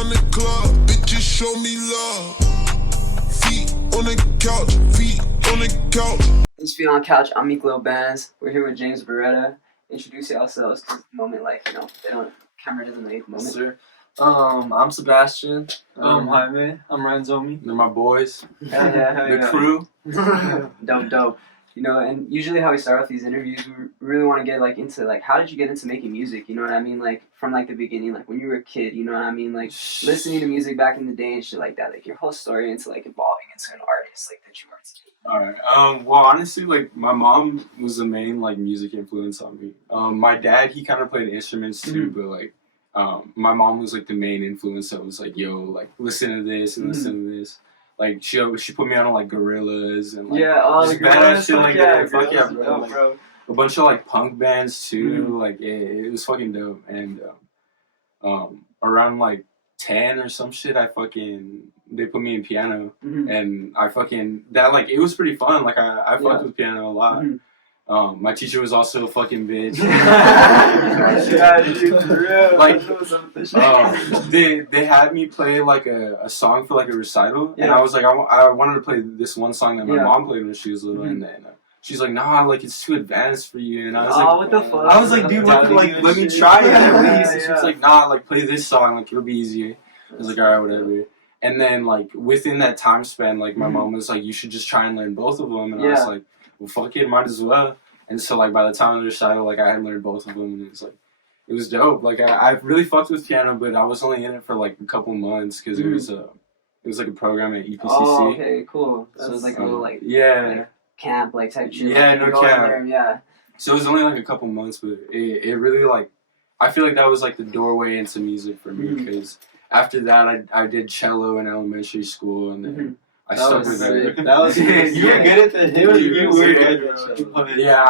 around the club, bitches show me love. Feet on the couch, feet on the couch. This Feet on the Couch, I'm Miklo Bands. We're here with James Berretta. Introduce yourselves to the moment, camera doesn't make the moment. Yes, sir. I'm Sebastian. I'm Jaime. I'm Ranzomi. They're my boys. Hell yeah. The crew. Dope. And usually how we start off these interviews, we really want to get into how did you get into making music? You know what I mean? From the beginning, when you were a kid. You know what I mean? Listening to music back in the day and shit like that. Your whole story into evolving into an artist that you are today. Alright. Well, honestly, my mom was the main music influence on me. My dad, he kind of played instruments too, but my mom was the main influence that was listen to this and listen to this. She put me on Gorillas and just badass shit like that. Fuck yeah, bro. A bunch of punk bands too. It was fucking dope. And around 10 or some shit, they put me in piano, and it was pretty fun. I fucked with piano a lot. My teacher was also a fucking bitch. They had me play a song for a recital, and I was I wanted to play this one song that my mom played when she was little, and then she's like, nah, it's too advanced for you, and I was what the fuck? I was like, dude, let me try it at least. And she was like, nah, play this song, it'll be easier. I was like, alright, whatever. And then within that time span, my mom was like, you should just try and learn both of them, and I was like, well, fuck it, might as well. And so by the time of the recital, I had learned both of them, and it was dope. I really fucked with piano, but I was only in it for a couple months because it was a program at EPCC. Oh, okay, cool. So it was a little camp type shit. Yeah, no camp. There, So it was only a couple months, but it really I feel that was the doorway into music for me, because after that I did cello in elementary school, and then I stuck with it. That was you were good at that. Yeah,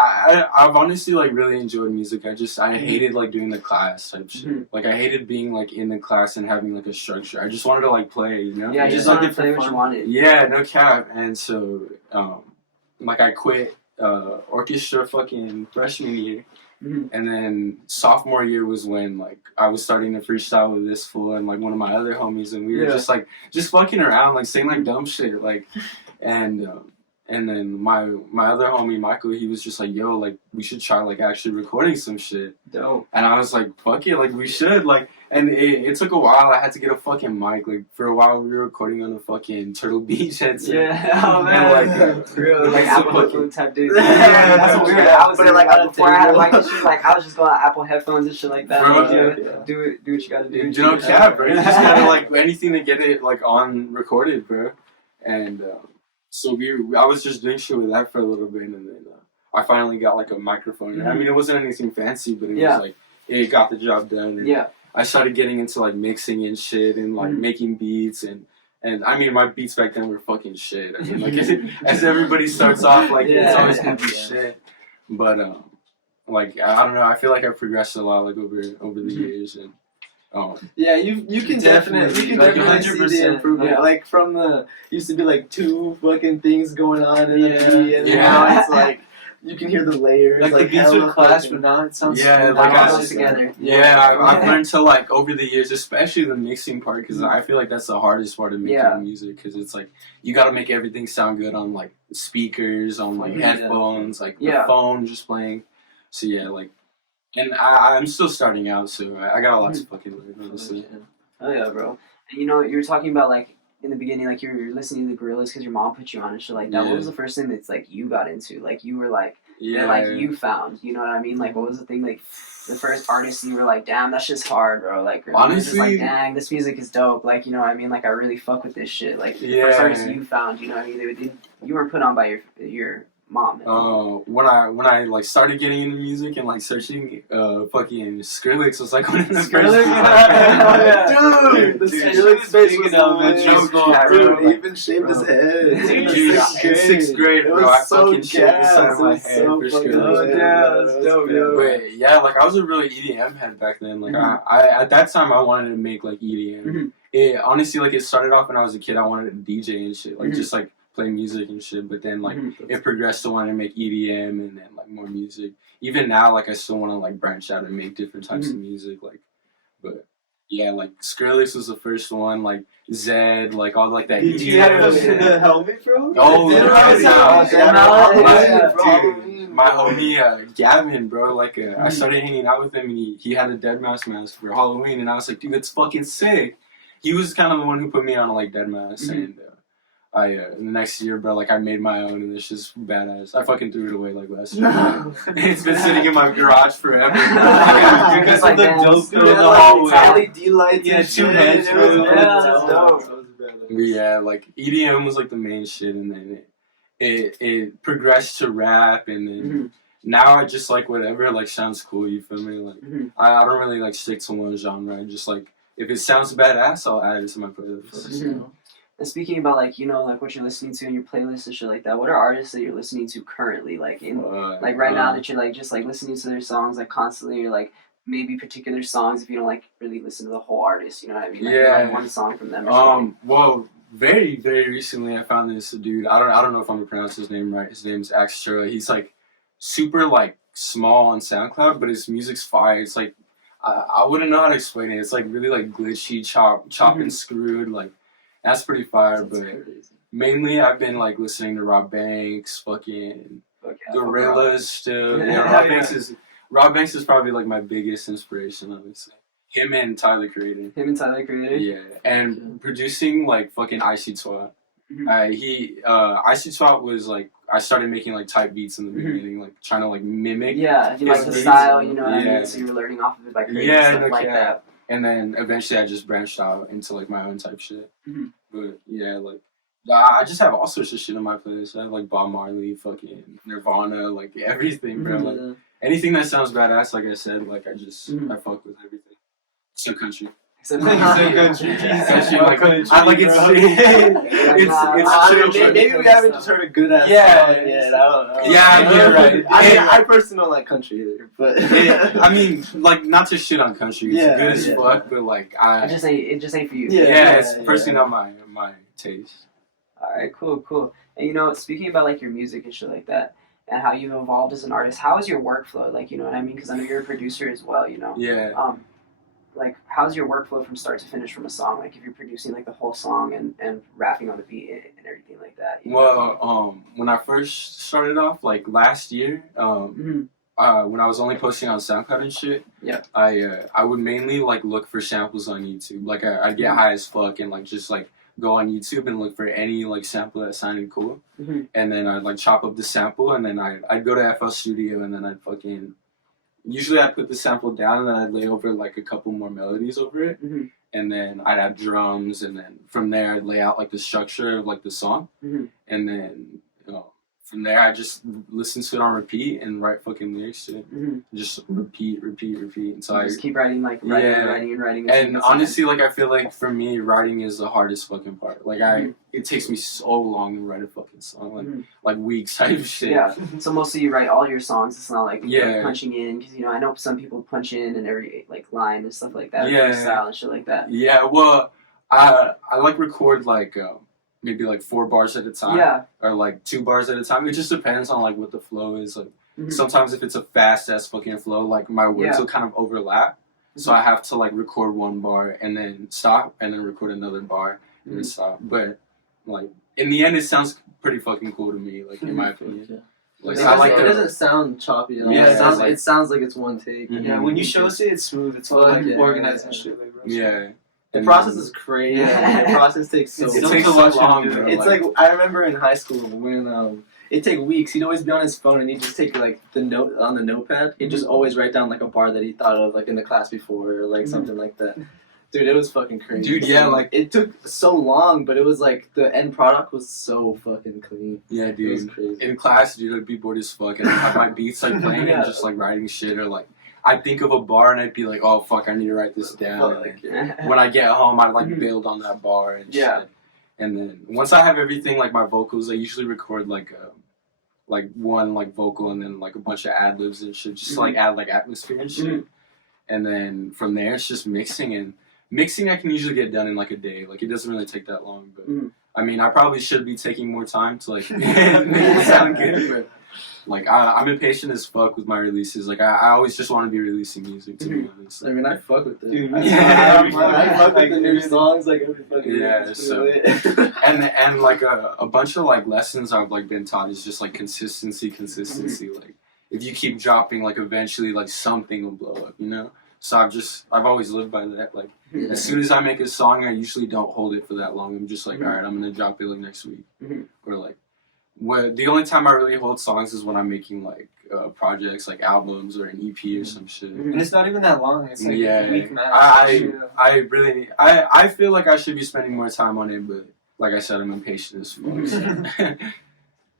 I've honestly really enjoyed music. I hated doing the class type shit. I hated being in the class and having a structure. I just wanted to play, you know? Yeah, you just wanted to play what you wanted. Yeah, no cap. And so I quit orchestra fucking freshman year. And then sophomore year was when I was starting to freestyle with this fool and one of my other homies, and we were just fucking around saying dumb shit and then my other homie Michael, he was just yo, we should try actually recording some shit. Dope. And I was like, fuck it, we should and it took a while. I had to get a fucking mic. For a while we were recording on a fucking Turtle Beach headset. Yeah, oh man. Real, Apple headphones type dude. Yeah, that's what we were. I was before I had a mic and shit, I was just going on Apple headphones and shit like that. Do what you gotta do. You know, bro. You just gotta anything to get it on recorded, bro. And so I was just doing shit with that for a little bit, and then I finally got a microphone. I mean, it wasn't anything fancy, but it was it got the job done. And I started getting into mixing and shit, and making beats, and I mean, my beats back then were fucking shit. I mean, as everybody starts off, it's always gonna be shit. But I don't know. I feel I've progressed a lot over the years, and yeah, you can definitely see the improvement. From the used to be two fucking things going on in the beat, and now it's you can hear the layers. The beats would clash, but now it sounds together. Yeah, I've learned to over the years, especially the mixing part, because I feel that's the hardest part of making music, because it's you gotta make everything sound good on speakers, on headphones, the phone just playing. So and I'm still starting out, so I got a lot to fucking learn, honestly. Oh yeah, bro. And you were talking about in the beginning, you were listening to the Gorillas because your mom put you on and shit like that. What was the first thing that's you got into? You were that you found. You know what I mean? What was the thing the first artist you were damn, that's just hard, bro. Or honestly, just dang, this music is dope. You know what I mean? I really fuck with this shit. The first artist you found. You know what I mean? You weren't put on by your mom. When I started getting into music and searching, fucking Skrillex was one of the first. Dude, the Skrillex face was elementary school. He even shaved his head. Dude, in sixth grade, bro, I fucking shaved the side of my head for Skrillex. Oh yeah, that's dope, yo. But yeah, I was a really EDM head back then. I at that time I wanted to make EDM. It honestly it started off when I was a kid. I wanted to DJ and shit, just play music and shit, but then it progressed to wanting to make EDM and then more music. Even now, I still want to branch out and make different types of music, but Yeah, like Skrillex was the first one, like Zed, like all like that. Did you have the helmet, bro? Oh, Dead dude, my homie Gavin, bro, like I started hanging out with him, and he had a Dead Mouse mask for Halloween, and I was like, dude, that's fucking sick. He was kind of the one who put me on like Dead Mouse, and the next year, bro, like I made my own, and it's just badass. I fucking threw it away like last year. It's been sitting in my garage forever. Because of the dope in the hallway. LED lights, Yeah, and 2 shit. heads, It was bro. dope. Yeah, like EDM was like the main shit, and then it progressed to rap, and then now I just like whatever like sounds cool. You feel me? Like I don't really like stick to one genre. I just like if it sounds badass, I'll add it to my playlist. And speaking about like like what you're listening to in your playlist and shit like that, what are artists that you're listening to currently, like in like right now that you're like just like listening to their songs like constantly, or like maybe particular songs if you don't like really listen to the whole artist, you know what I mean? Like, Yeah. like one song from them. Or something. Well, very recently I found this dude. I don't know if I'm gonna pronounce his name right. His name's Axtra. He's like super like small on SoundCloud, but his music's fire. It's like I wouldn't know how to explain it. It's like really like glitchy, chop and screwed. Like that's pretty fire. But mainly I've been like listening to Rob Banks, fucking Gorillaz still. Yeah, Rob Banks is probably like my biggest inspiration, honestly. Him and Tyler Creator. Yeah, and producing like fucking Icy Twat. Icy Twat was like I started making like type beats in the beginning, like trying to like mimic. Yeah, you like the style, you know what I mean? So you were learning off of it by creating stuff like that. And then eventually I just branched out into like my own type shit. But yeah, like I just have all sorts of shit in my playlist. I have like Bob Marley, fucking Nirvana, like everything, bro. Like anything that sounds badass, like I said, like I fuck with everything. So country. Except country. I like it's maybe we haven't just heard a good ass song yet. I don't know. Yeah, you're right. I personally don't like country either, but I mean, like not to shit on country. It's good as fuck, but like it just ain't for you. It's personally not my taste. Alright, cool. And speaking about like your music and shit like that, and how you've evolved as an artist, how is your workflow? Like, you know what I mean? Because I know you're a producer as well, you know? Yeah. Like, how's your workflow from start to finish from a song? Like, if you're producing like the whole song and rapping on the beat and everything like that. Well, when I first started off, like last year, when I was only posting on SoundCloud and shit, I would mainly like look for samples on YouTube. Like I'd get high as fuck and like just like go on YouTube and look for any like sample that sounded cool, and then I'd like chop up the sample, and then I'd go to FL Studio, and then I'd fucking usually I'd put the sample down, and then I'd lay over like a couple more melodies over it, and then I'd add drums, and then from there I'd lay out like the structure of like the song, and then from there I just listen to it on repeat and write fucking lyrics to it. Just repeat until I just keep writing writing. And honestly, like I feel like for me, writing is the hardest fucking part. Like it takes me so long to write a fucking song, like weeks type shit. Yeah. So mostly you write all your songs. It's not like like punching in, because I know some people punch in every like line and stuff like that. Style and shit like that. Yeah. Well, I like record like. Maybe like 4 bars at a time, or like 2 bars at a time. It just depends on like what the flow is. Like sometimes if it's a fast ass fucking flow, like my words will kind of overlap, so I have to like record 1 bar and then stop, and then record another bar and then stop. But like in the end, it sounds pretty fucking cool to me. Like in my opinion, like it doesn't sound choppy at all. It sounds like it's one take. Yeah, when you show us it's smooth. It's all like organized and shit. Like, yeah. The process is crazy. The process takes so long. It's like I remember in high school when it'd take weeks. He'd always be on his phone and he'd just take like the note on the notepad. He'd just always write down like a bar that he thought of like in the class before, or like something like that. Dude, it was fucking crazy. Dude, yeah, like it took so long, but it was like the end product was so fucking clean. Yeah, dude. It was crazy. In class, dude, I'd be bored as fuck, and I'd have my beats like playing and just like writing shit, or like I'd think of a bar and I'd be like, oh fuck, I need to write this down. And when I get home, I'd like build on that bar and shit. And then once I have everything, like my vocals, I usually record like one like vocal and then like a bunch of ad libs and shit, just to, like add like atmosphere and shit. And then from there, it's just mixing, and mixing I can usually get done in like a day. Like it doesn't really take that long, but I mean I probably should be taking more time to like make it sound good, but Like I'm impatient as fuck with my releases. Like I always just want to be releasing music, to be honest. I mean, I fuck with it. Dude, I fuck with the new songs like every fucking Yeah, so and like a bunch of like lessons I've like been taught is just like consistency. Like if you keep dropping, like eventually like something will blow up, you know. So I've always lived by that. Like as soon as I make a song, I usually don't hold it for that long. I'm just like, all right, I'm gonna drop it like next week, or like. The only time I really hold songs is when I'm making like projects, like albums or an EP or some shit. And it's not even that long. It's like Yeah, week max. I feel like I should be spending more time on it, but like I said, I'm impatient as fuck. So.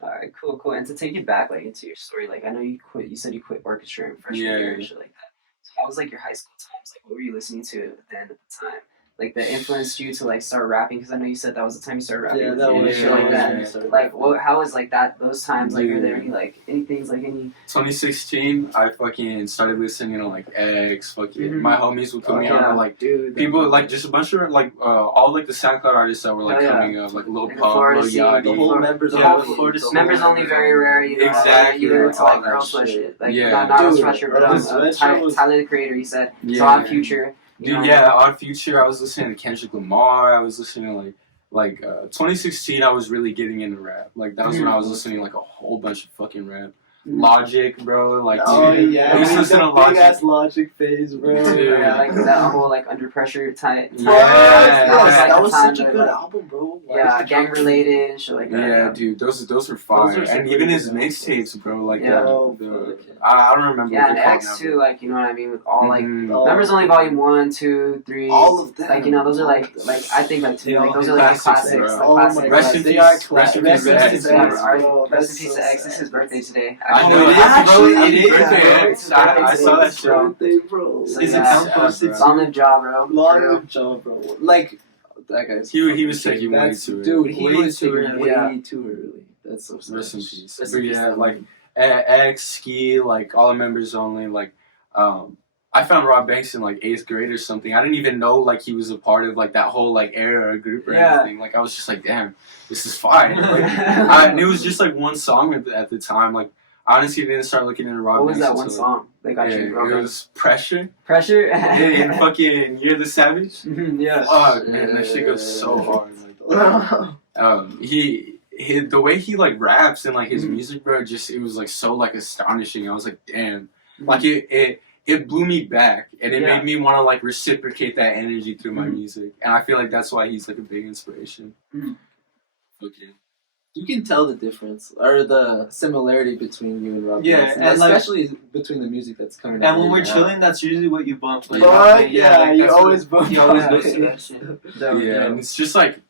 Alright, cool. And to take you back like into your story, like I know you said you quit orchestra in freshman year and shit like that. So how was like your high school times? Like what were you listening to then at the time? Like that influenced you to like start rapping, because I know you said that was the time you started rapping. Yeah, that was shit like that. Yeah. Like how was like that those times? Like were there any things like any 2016, I fucking started listening to like X. Fucking my homies would put me on like dude, people like just a bunch of like all like the SoundCloud artists that were like coming up, like Lil Pump, Lil Yachty, the whole members members only very rare. You know, exactly. Like, it's like that Girl shit. Sweatshirt. Like Yeah. not Dude, Sweatshirt, but Tyler the Creator. He said so on Future. Dude, Odd Future. I was listening to Kendrick Lamar. I was listening to like 2016. I was really getting into rap. Like that was when I was listening to like a whole bunch of fucking rap. Logic, bro. Like dude, yeah, I used to listen to Logic. Big ass Logic phase, bro. Dude. Yeah, like that whole like Under Pressure type. That was such a good album, bro. Yeah, gang related and shit like that. Yeah, dude, those were fire. And even his mixtapes, bro. Like I don't remember. Yeah, what and they're called X now, too. Like you know what I mean, with all like Mhm. Members Only Volume 1, 2, 3. all of them. Like you know, those are like I think like to me like those are like Classics, classics. bro. Like Oh my classics. Rest in They peace. are Rest in classics. peace, Rest X, in bro. peace, bro. Rest in peace to X. It's his birthday today. I know it is, Actually, bro. it is, It's his bro. birthday. I saw that shit. Birthday, bro. So, Is it yeah. count for Sad, bro. Long live Ja, bro. Long job, bro. Like that guy's. He was taking way That's- too early. Dude, he Way was too taking early. way too early. That's so sad. Rest in peace. Rest But in peace, yeah, that like man. X, Ski, like all the Members Only. Like I found Rob Banks in like 8th grade or something. I didn't even know like he was a part of like that whole like era or group or anything. Like I was just like, damn, this is fire. Like, and it was just like one song at the time. Like I honestly didn't start looking into Rob What was Banks that one until, song that got Yeah, you? it was Pressure. Pressure. And fucking You're the Savage. Yeah. Oh man, that shit goes so hard. Like, he the way he like raps and like his music, bro, just it was like so like astonishing. I was like, damn, like it blew me back, and it made me want to like reciprocate that energy through my music, and I feel like that's why he's like a big inspiration. Okay. You can tell the difference or the similarity between you and Rob. Yeah, Banks, and, like- especially between the music that's coming out. And when we're right now. chilling, that's usually what you bump. Like, Fuck yeah, like, you that's always what- bump. You always that. listen to that shit. Yeah, and it's just like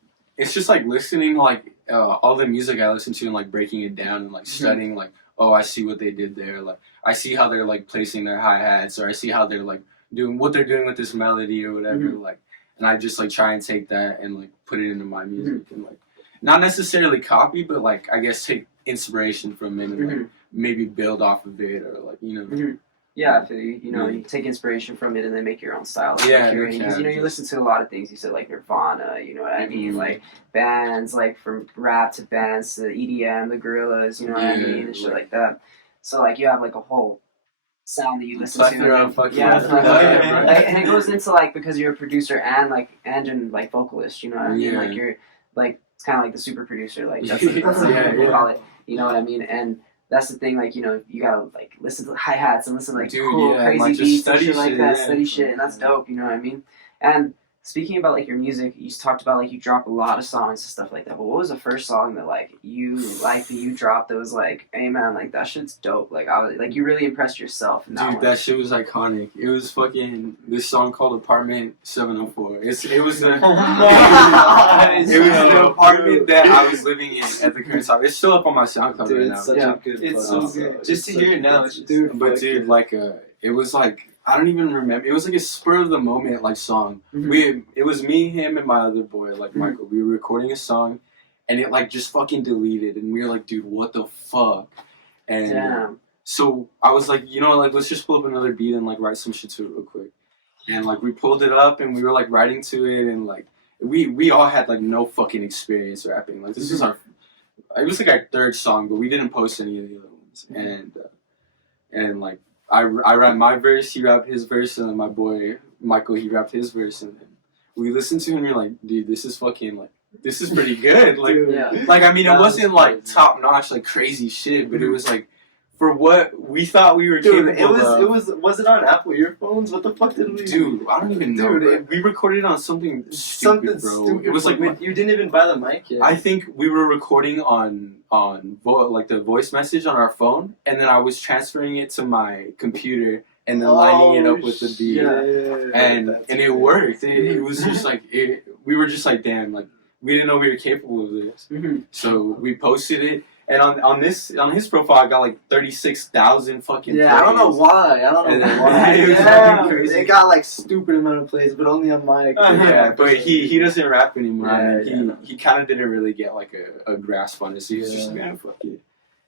listening to like all the music I listen to and like breaking it down and like studying like, oh, I see what they did there. Like I see how they're like placing their hi-hats, or I see how they're like doing what they're doing with this melody or whatever. Like, and I just like try and take that and like put it into my music and like not necessarily copy, but like I guess take inspiration from it and like maybe build off of it, or like Yeah, I feel you. You know, you take inspiration from it and then make your own style. Like, Yeah, because you know you listen to a lot of things. You said like Nirvana. You know what I mean? Like bands, like from rap to bands to EDM, the Gorillaz. You know what I mean, and shit like that. So like you have like a whole sound that you listen to. And it goes into like because you're a producer and like vocalist. You know what I mean? Like you're like it's kind of like the super producer. Like that's what you call it. You know what I mean? And that's the thing, like, you know, you gotta, like, listen to hi-hats and listen to, like, cool, crazy like, beats and shit like that, yeah. study shit, and that's dope, you know what I mean? And speaking about, like, your music, you talked about, like, you drop a lot of songs and stuff like that, but what was the first song that, like, you dropped that was, like, hey, man, like, that shit's dope, like, you really impressed yourself in that Dude, one. that shit was iconic. It was fucking this song called Apartment 704. It was the apartment that I was living in at the current time. It's still up on my SoundCloud Dude, right now. it's such a good. It's song. so good. Just to hear it now, it's just, But dude, like it was like I don't even remember. It was like a spur of the moment like song. It was me, him, and my other boy, like Michael. We were recording a song, and it like just fucking deleted, and we were like, dude, what the fuck? And Damn. so I was like, you know, like let's just pull up another beat and like write some shit to it real quick. And like we pulled it up and we were like writing to it, and like we all had like no fucking experience rapping. Like this was it was like our third song, but we didn't post any of the other ones. songs, and like I rapped my verse, he rapped his verse, and then my boy Michael, he rapped his verse, and then we listened to it and you're like, dude, this is fucking like, this is pretty good. Like, like I mean, it wasn't like top notch, like crazy shit, but it was like for what we thought we were capable of. Was it on Apple earphones? What the fuck did we? Dude, I don't even know. Dude, we recorded it on something stupid, bro. Stupid. It was like you didn't even buy the mic yet. I think we were recording on like the voice message on our phone, and then I was transferring it to my computer and then lining it up with the beat, and it worked. It was just like we were just like, damn, like we didn't know we were capable of this. So we posted it. And on his profile, I got like 36,000 fucking plays. I don't know why. It was fucking crazy. It got like stupid amount of plays, but only on my. Yeah, but he doesn't rap anymore. He kind of didn't really get like a grasp on it, so he was just man, fuck it.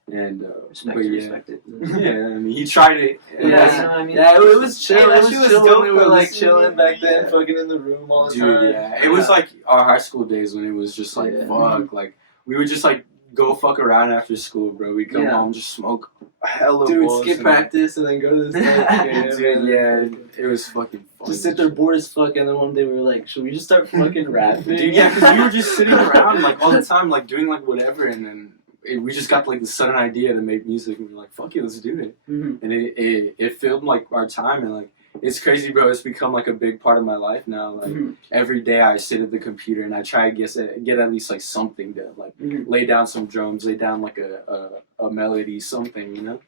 And respect it. Yeah, I mean, he tried it. You know what I mean? Yeah, it was chill. Hey, It was chill when we were like chilling back then, fucking in the room all the time. Yeah, it was like our high school days when it was just like fuck, like we would just like go fuck around after school, bro. We'd come home, just smoke hella balls. Skip practice and then go to the it was fucking fun. Just sit there bored as fuck, and then one day we were like, should we just start fucking rapping? Dude, yeah, because we were just sitting around like all the time, like doing like whatever, and then we just got like the sudden idea to make music, and we were like, fuck it, let's do it. And it filled like our time, and like it's crazy, bro. It's become like a big part of my life now. Like every day I sit at the computer and I try to get at least like something to like lay down some drums, lay down like a melody, something, you know.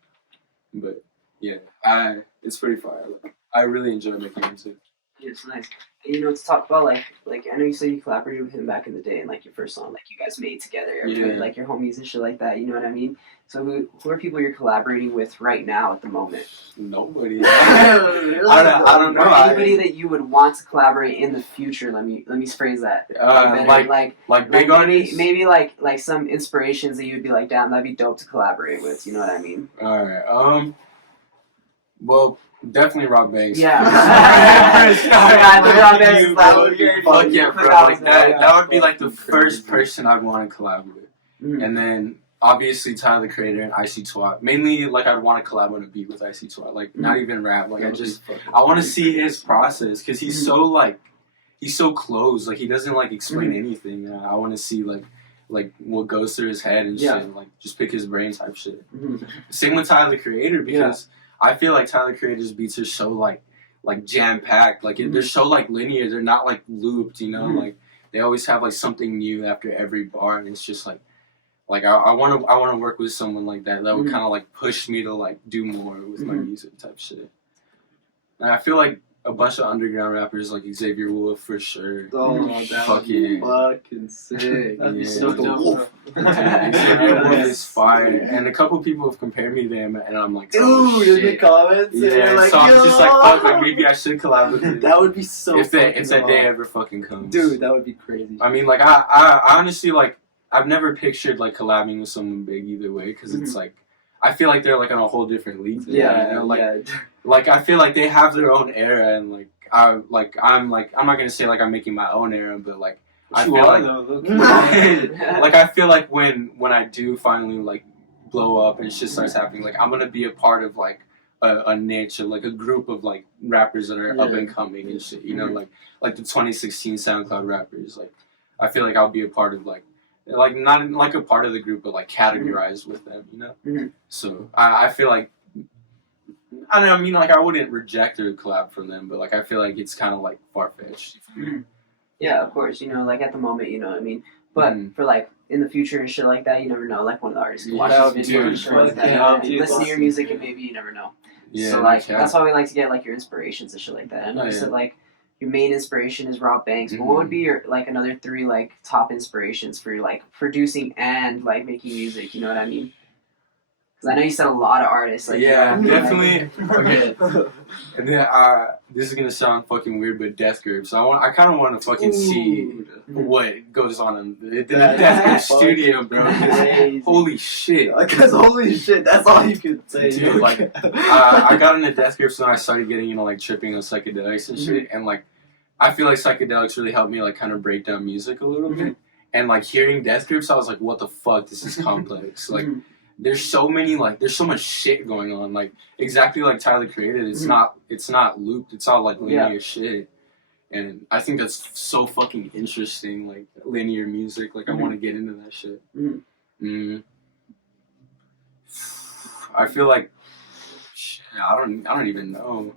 But yeah, it's pretty fire. I really enjoy making music. Yeah, it's nice. And you know, to talk about like I know you said you collaborated with him back in the day, and like your first song, like you guys made together, with, like your homies and shit like that. You know what I mean? So who are people you're collaborating with right now at the moment? Nobody. I don't know. Or anybody that you would want to collaborate in the future. Let me phrase that. Like big artists. Maybe like some inspirations that you'd be like, damn, that'd be dope to collaborate with. You know what I mean? All right. Well, definitely Rob Banks. Yeah. Fuck yeah, bro. Like that would be like the first person I'd want to collab with. And then obviously Tyler the Creator and Icy Twat. Mainly like I'd want to collab on a beat with Icy Twat. Like not even rap. Like I want to see his process because he's so close. Like he doesn't like explain anything. I want to see like what goes through his head and shit. And, like just pick his brain type shit. Same with Tyler the Creator because I feel like Tyler the Creator's beats are so like jam packed. Like they're so like linear. They're not like looped. You know, like they always have like something new after every bar, and it's just like I want to work with someone like that would kind of like push me to like do more with my music type shit. And I feel like a bunch of underground rappers like Xavier Wolf for sure. Oh, that would be fucking sick. That'd be so dope. Xavier Wolf is fire, and a couple people have compared me to him, and I'm like, dude, in the comments, yeah. Like, so I'm just like, fuck, like maybe I should collab with him. That would be so. If that day ever fucking comes, dude, that would be crazy. I mean, like I honestly like I've never pictured like collabing with someone big either way because it's like I feel like they're like on a whole different league. Yeah, you know? Like I feel like they have their own era, and like I'm not gonna say like I'm making my own era, but like I feel like I feel like when I do finally like blow up and shit starts happening, like I'm gonna be a part of like a niche or like a group of like rappers that are up and coming and shit. You know, like the 2016 SoundCloud rappers. Like I feel like I'll be a part of like not like a part of the group, but like categorized with them. You know, so I feel like. I don't know, I mean, like, I wouldn't reject a collab from them, but, like, I feel like it's kind of, like, far-fetched. Yeah, of course, you know, like, at the moment, you know what I mean? But for, like, in the future and shit like that, you never know. Like, one of the artists can watch this video and shit like that. Listen to your music and maybe you never know. Yeah, so, like, that's why we like to get, like, your inspirations and shit like that. I know you said, like, your main inspiration is Rob Banks, but what would be your, like, another 3, like, top inspirations for, like, producing and, like, making music, you know what I mean? I know you said a lot of artists. Like, definitely. Okay. And then this is gonna sound fucking weird, but Death Grip. So I kind of want to fucking see what goes on in the Death Grip studio, bro. Holy shit! Because holy shit, that's all you can say. Dude, like I got into Death Grip, so I started getting into like tripping on psychedelics and shit, and like I feel like psychedelics really helped me like kind of break down music a little bit, and like hearing Death Grips, I was like, what the fuck? This is complex, like. there's so much shit going on. Like exactly like Tyler created. It's not looped. It's all like linear shit. And I think that's so fucking interesting, like linear music. Like I want to get into that shit. I feel like I don't even know.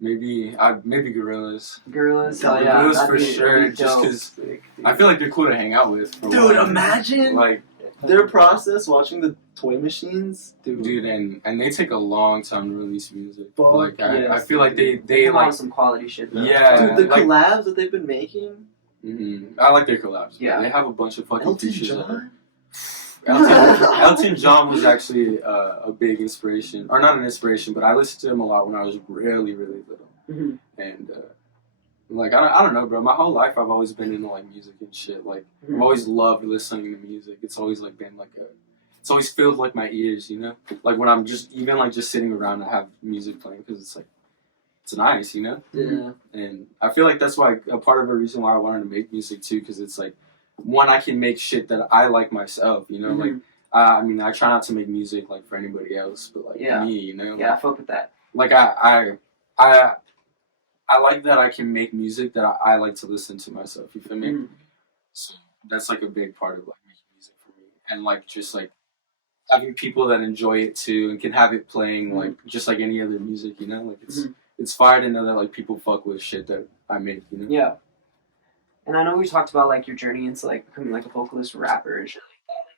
Maybe gorillas. Gorillas, Gorillas for that'd be sure. Just because I feel like they're cool to hang out with. Dude, imagine like their process watching the toy machines, dude. And they take a long time to release music. Fuck Like I feel like they come like on some quality shit. Though. Yeah, dude, the like, collabs that they've been making. I like their collabs. Yeah, they have a bunch of fucking Elton features. John. Elton John was actually a big inspiration, or not an inspiration, but I listened to him a lot when I was really, really little. And like I don't know, bro. My whole life I've always been into like music and shit. Like I've always loved listening to music. It's always like been like it's always filled like my ears, you know. Like when I'm just sitting around, I have music playing because it's like it's nice, you know. Yeah. And I feel like that's why a part of the reason why I wanted to make music too, because it's like. One, I can make shit that I like myself, you know, like, I mean, I try not to make music, like, for anybody else, but, like, me, you know? Yeah, I fuck with that. Like, I like that I can make music that I like to listen to myself, you feel me? So, that's, like, a big part of, like, making music for me. And, like, just, like, having people that enjoy it, too, and can have it playing, like, just like any other music, you know? Like, it's fire to know that, like, people fuck with shit that I make, you know? Yeah. And I know we talked about, like, your journey into, like, becoming, like, a vocalist rapper and shit like that, like,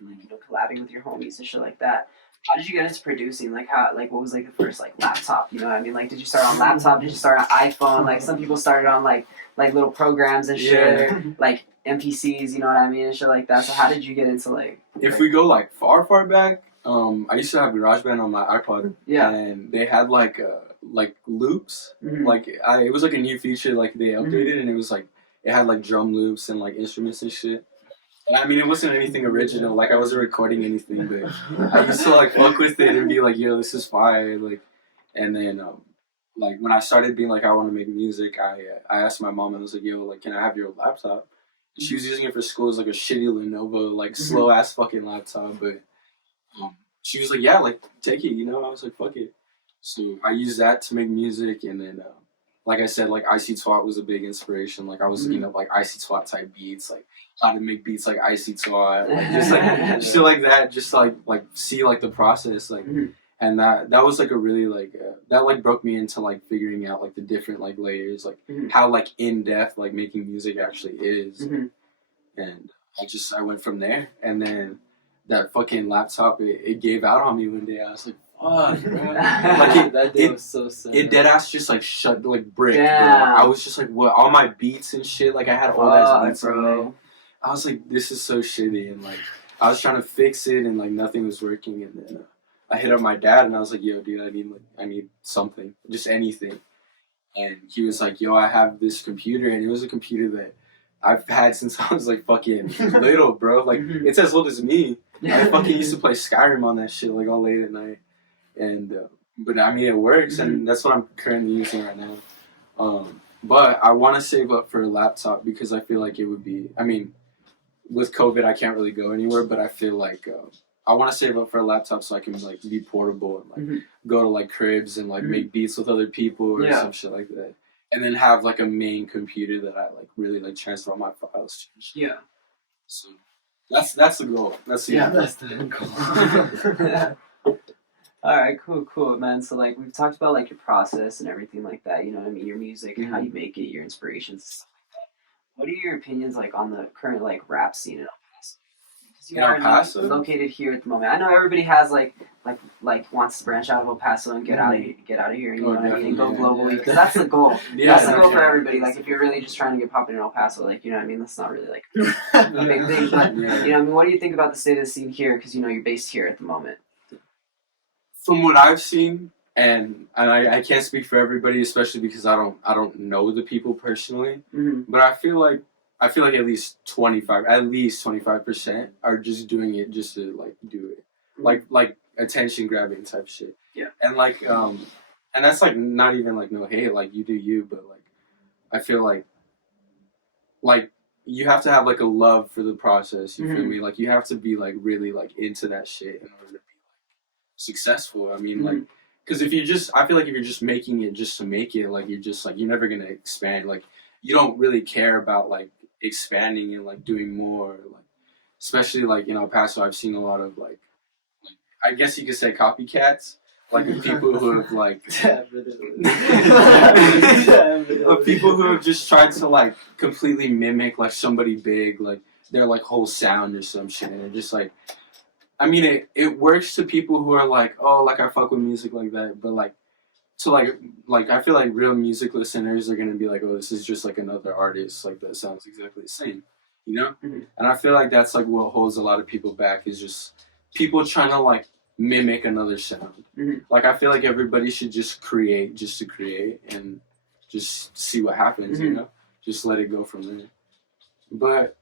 you know, rapping, like, you know, collabing with your homies and shit like that. How did you get into producing? Like, what was, like, the first, like, laptop, you know what I mean? Like, did you start on laptop? Did you start on iPhone? Like, some people started on, like little programs and shit, or, like, MPCs, you know what I mean, and shit like that. So how did you get into, like... If we go, like, far back, I used to have GarageBand on my iPod. Yeah. And they had, like loops. Like, it was, like, a new feature, like, they updated, and it was, like, it had, like, drum loops and, like, instruments and shit. I mean, it wasn't anything original. Like, I wasn't recording anything, but I used to, like, fuck with it and be like, yo, this is fire. Like, and then, like, when I started being like, I want to make music, I asked my mom, and I was like, yo, like, can I have your laptop? And she was using it for school. It was, like, a shitty Lenovo, like, slow-ass fucking laptop, but she was like, yeah, like, take it, you know? I was like, fuck it. So I used that to make music, and then, like I said, like, Icy Twat was a big inspiration. Like, I was looking up, like, Icy Twat type beats, like, how to make beats like Icy Twat, like, just, like, shit like that, just, like, see, like, the process, like, and that was, like, a really, like, that, like, broke me into, like, figuring out, like, the different, like, layers, like, how, like, in-depth, like, making music actually is, and I went from there, and then that fucking laptop, it gave out on me one day. I was like, fuck, bro. Like, that day was so sad. It deadass just, like, shut, like, brick, Damn. bro. I was just like, what, all my beats and shit, like, I had all those beats on there. I was like, this is so shitty, and, like, I was trying to fix it, and, like, nothing was working, and then I hit up my dad, and I was like, yo, dude, I need something, just anything. And he was like, yo, I have this computer, and it was a computer that I've had since I was, like, fucking little, bro. Like, it's as old as me. I fucking used to play Skyrim on that shit, like, all late at night. And, but, I mean, it works, and that's what I'm currently using right now. But I want to save up for a laptop because I feel like it would be, I mean, with COVID, I can't really go anywhere, but I feel like I want to save up for a laptop so I can, like, be portable and, like, go to, like, cribs and, like, make beats with other people or some shit like that. And then have, like, a main computer that I, like, really, like, transfer all my files to. Yeah. So that's the goal. That's the end goal. Alright, cool, man. So, like, we've talked about, like, your process and everything like that, you know what I mean? Your music and how you make it, your inspirations, stuff like that. What are your opinions, like, on the current, like, rap scene in El Paso? Because you are located here at the moment. I know everybody has, like wants to branch out of El Paso and get out of here, you know what I mean, and go globally, because that's the goal. That's the goal for everybody. Like, if you're really just trying to get popping in El Paso, like, you know what I mean, that's not really, like, a big thing. But, you know what I mean, what do you think about the state of the scene here? Because, you know, you're based here at the moment. From what I've seen, and I can't speak for everybody, especially because I don't know the people personally, but I feel like at least 25% are just doing it just to, like, do it, like attention grabbing type shit. Yeah. And, like, and that's, like, not even, like, no hate, like, you do you, but, like, I feel like you have to have like a love for the process. You feel Mhm. me? Like you have to be like really like into that shit in order to be successful. I mean, Mhm. like, because if you just, I feel like if you're just making it just to make it, like you're just like you're never gonna expand. Like you don't really care about like expanding and like doing more. Like especially like in El Paso, I've seen a lot of like I guess you could say copycats. Like of people who have like of people who have just tried to like completely mimic like somebody big, like their like whole sound or some shit. And they're just like, I mean, it works to people who are like, oh, like I fuck with music like that, but like to like I feel like real music listeners are gonna be like, oh, this is just like another artist like that sounds exactly the same, you know? Mhm. And I feel like that's like what holds a lot of people back is just people trying to like mimic another sound. Mhm. Like I feel like everybody should just create just to create and just see what happens, you Mhm. know? Just let it go from there. But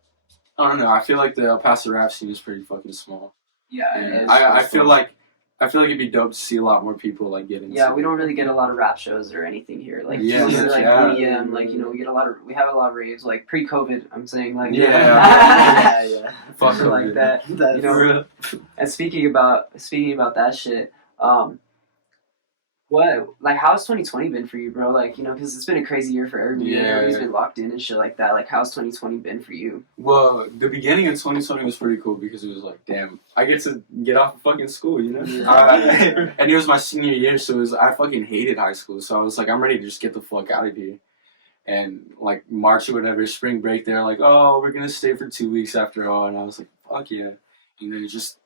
I don't know. I feel like the El Paso rap scene is pretty fucking small. Yeah, And it is. I feel like it'd be dope to see a lot more people like get into Yeah, we it. don't really get a lot of rap shows or anything here. Like, Yeah, mostly like yeah. EDM, like, you know, we have a lot of raves, like pre-COVID, I'm saying, like, Yeah. Fuck shit like COVID. that. That's You know, and speaking about that shit, how's 2020 been for you, bro? Like, you know, because it's been a crazy year for everybody. Yeah. Everybody's been locked in and shit like that. Like, how's 2020 been for you? Well, the beginning of 2020 was pretty cool because it was like, damn, I get to get off of fucking school, you know? And it was my senior year, so I fucking hated high school. So I was like, I'm ready to just get the fuck out of here. And like March or whatever, spring break, they're like, oh, we're gonna stay for 2 weeks after all. And I was like, fuck yeah. And then it just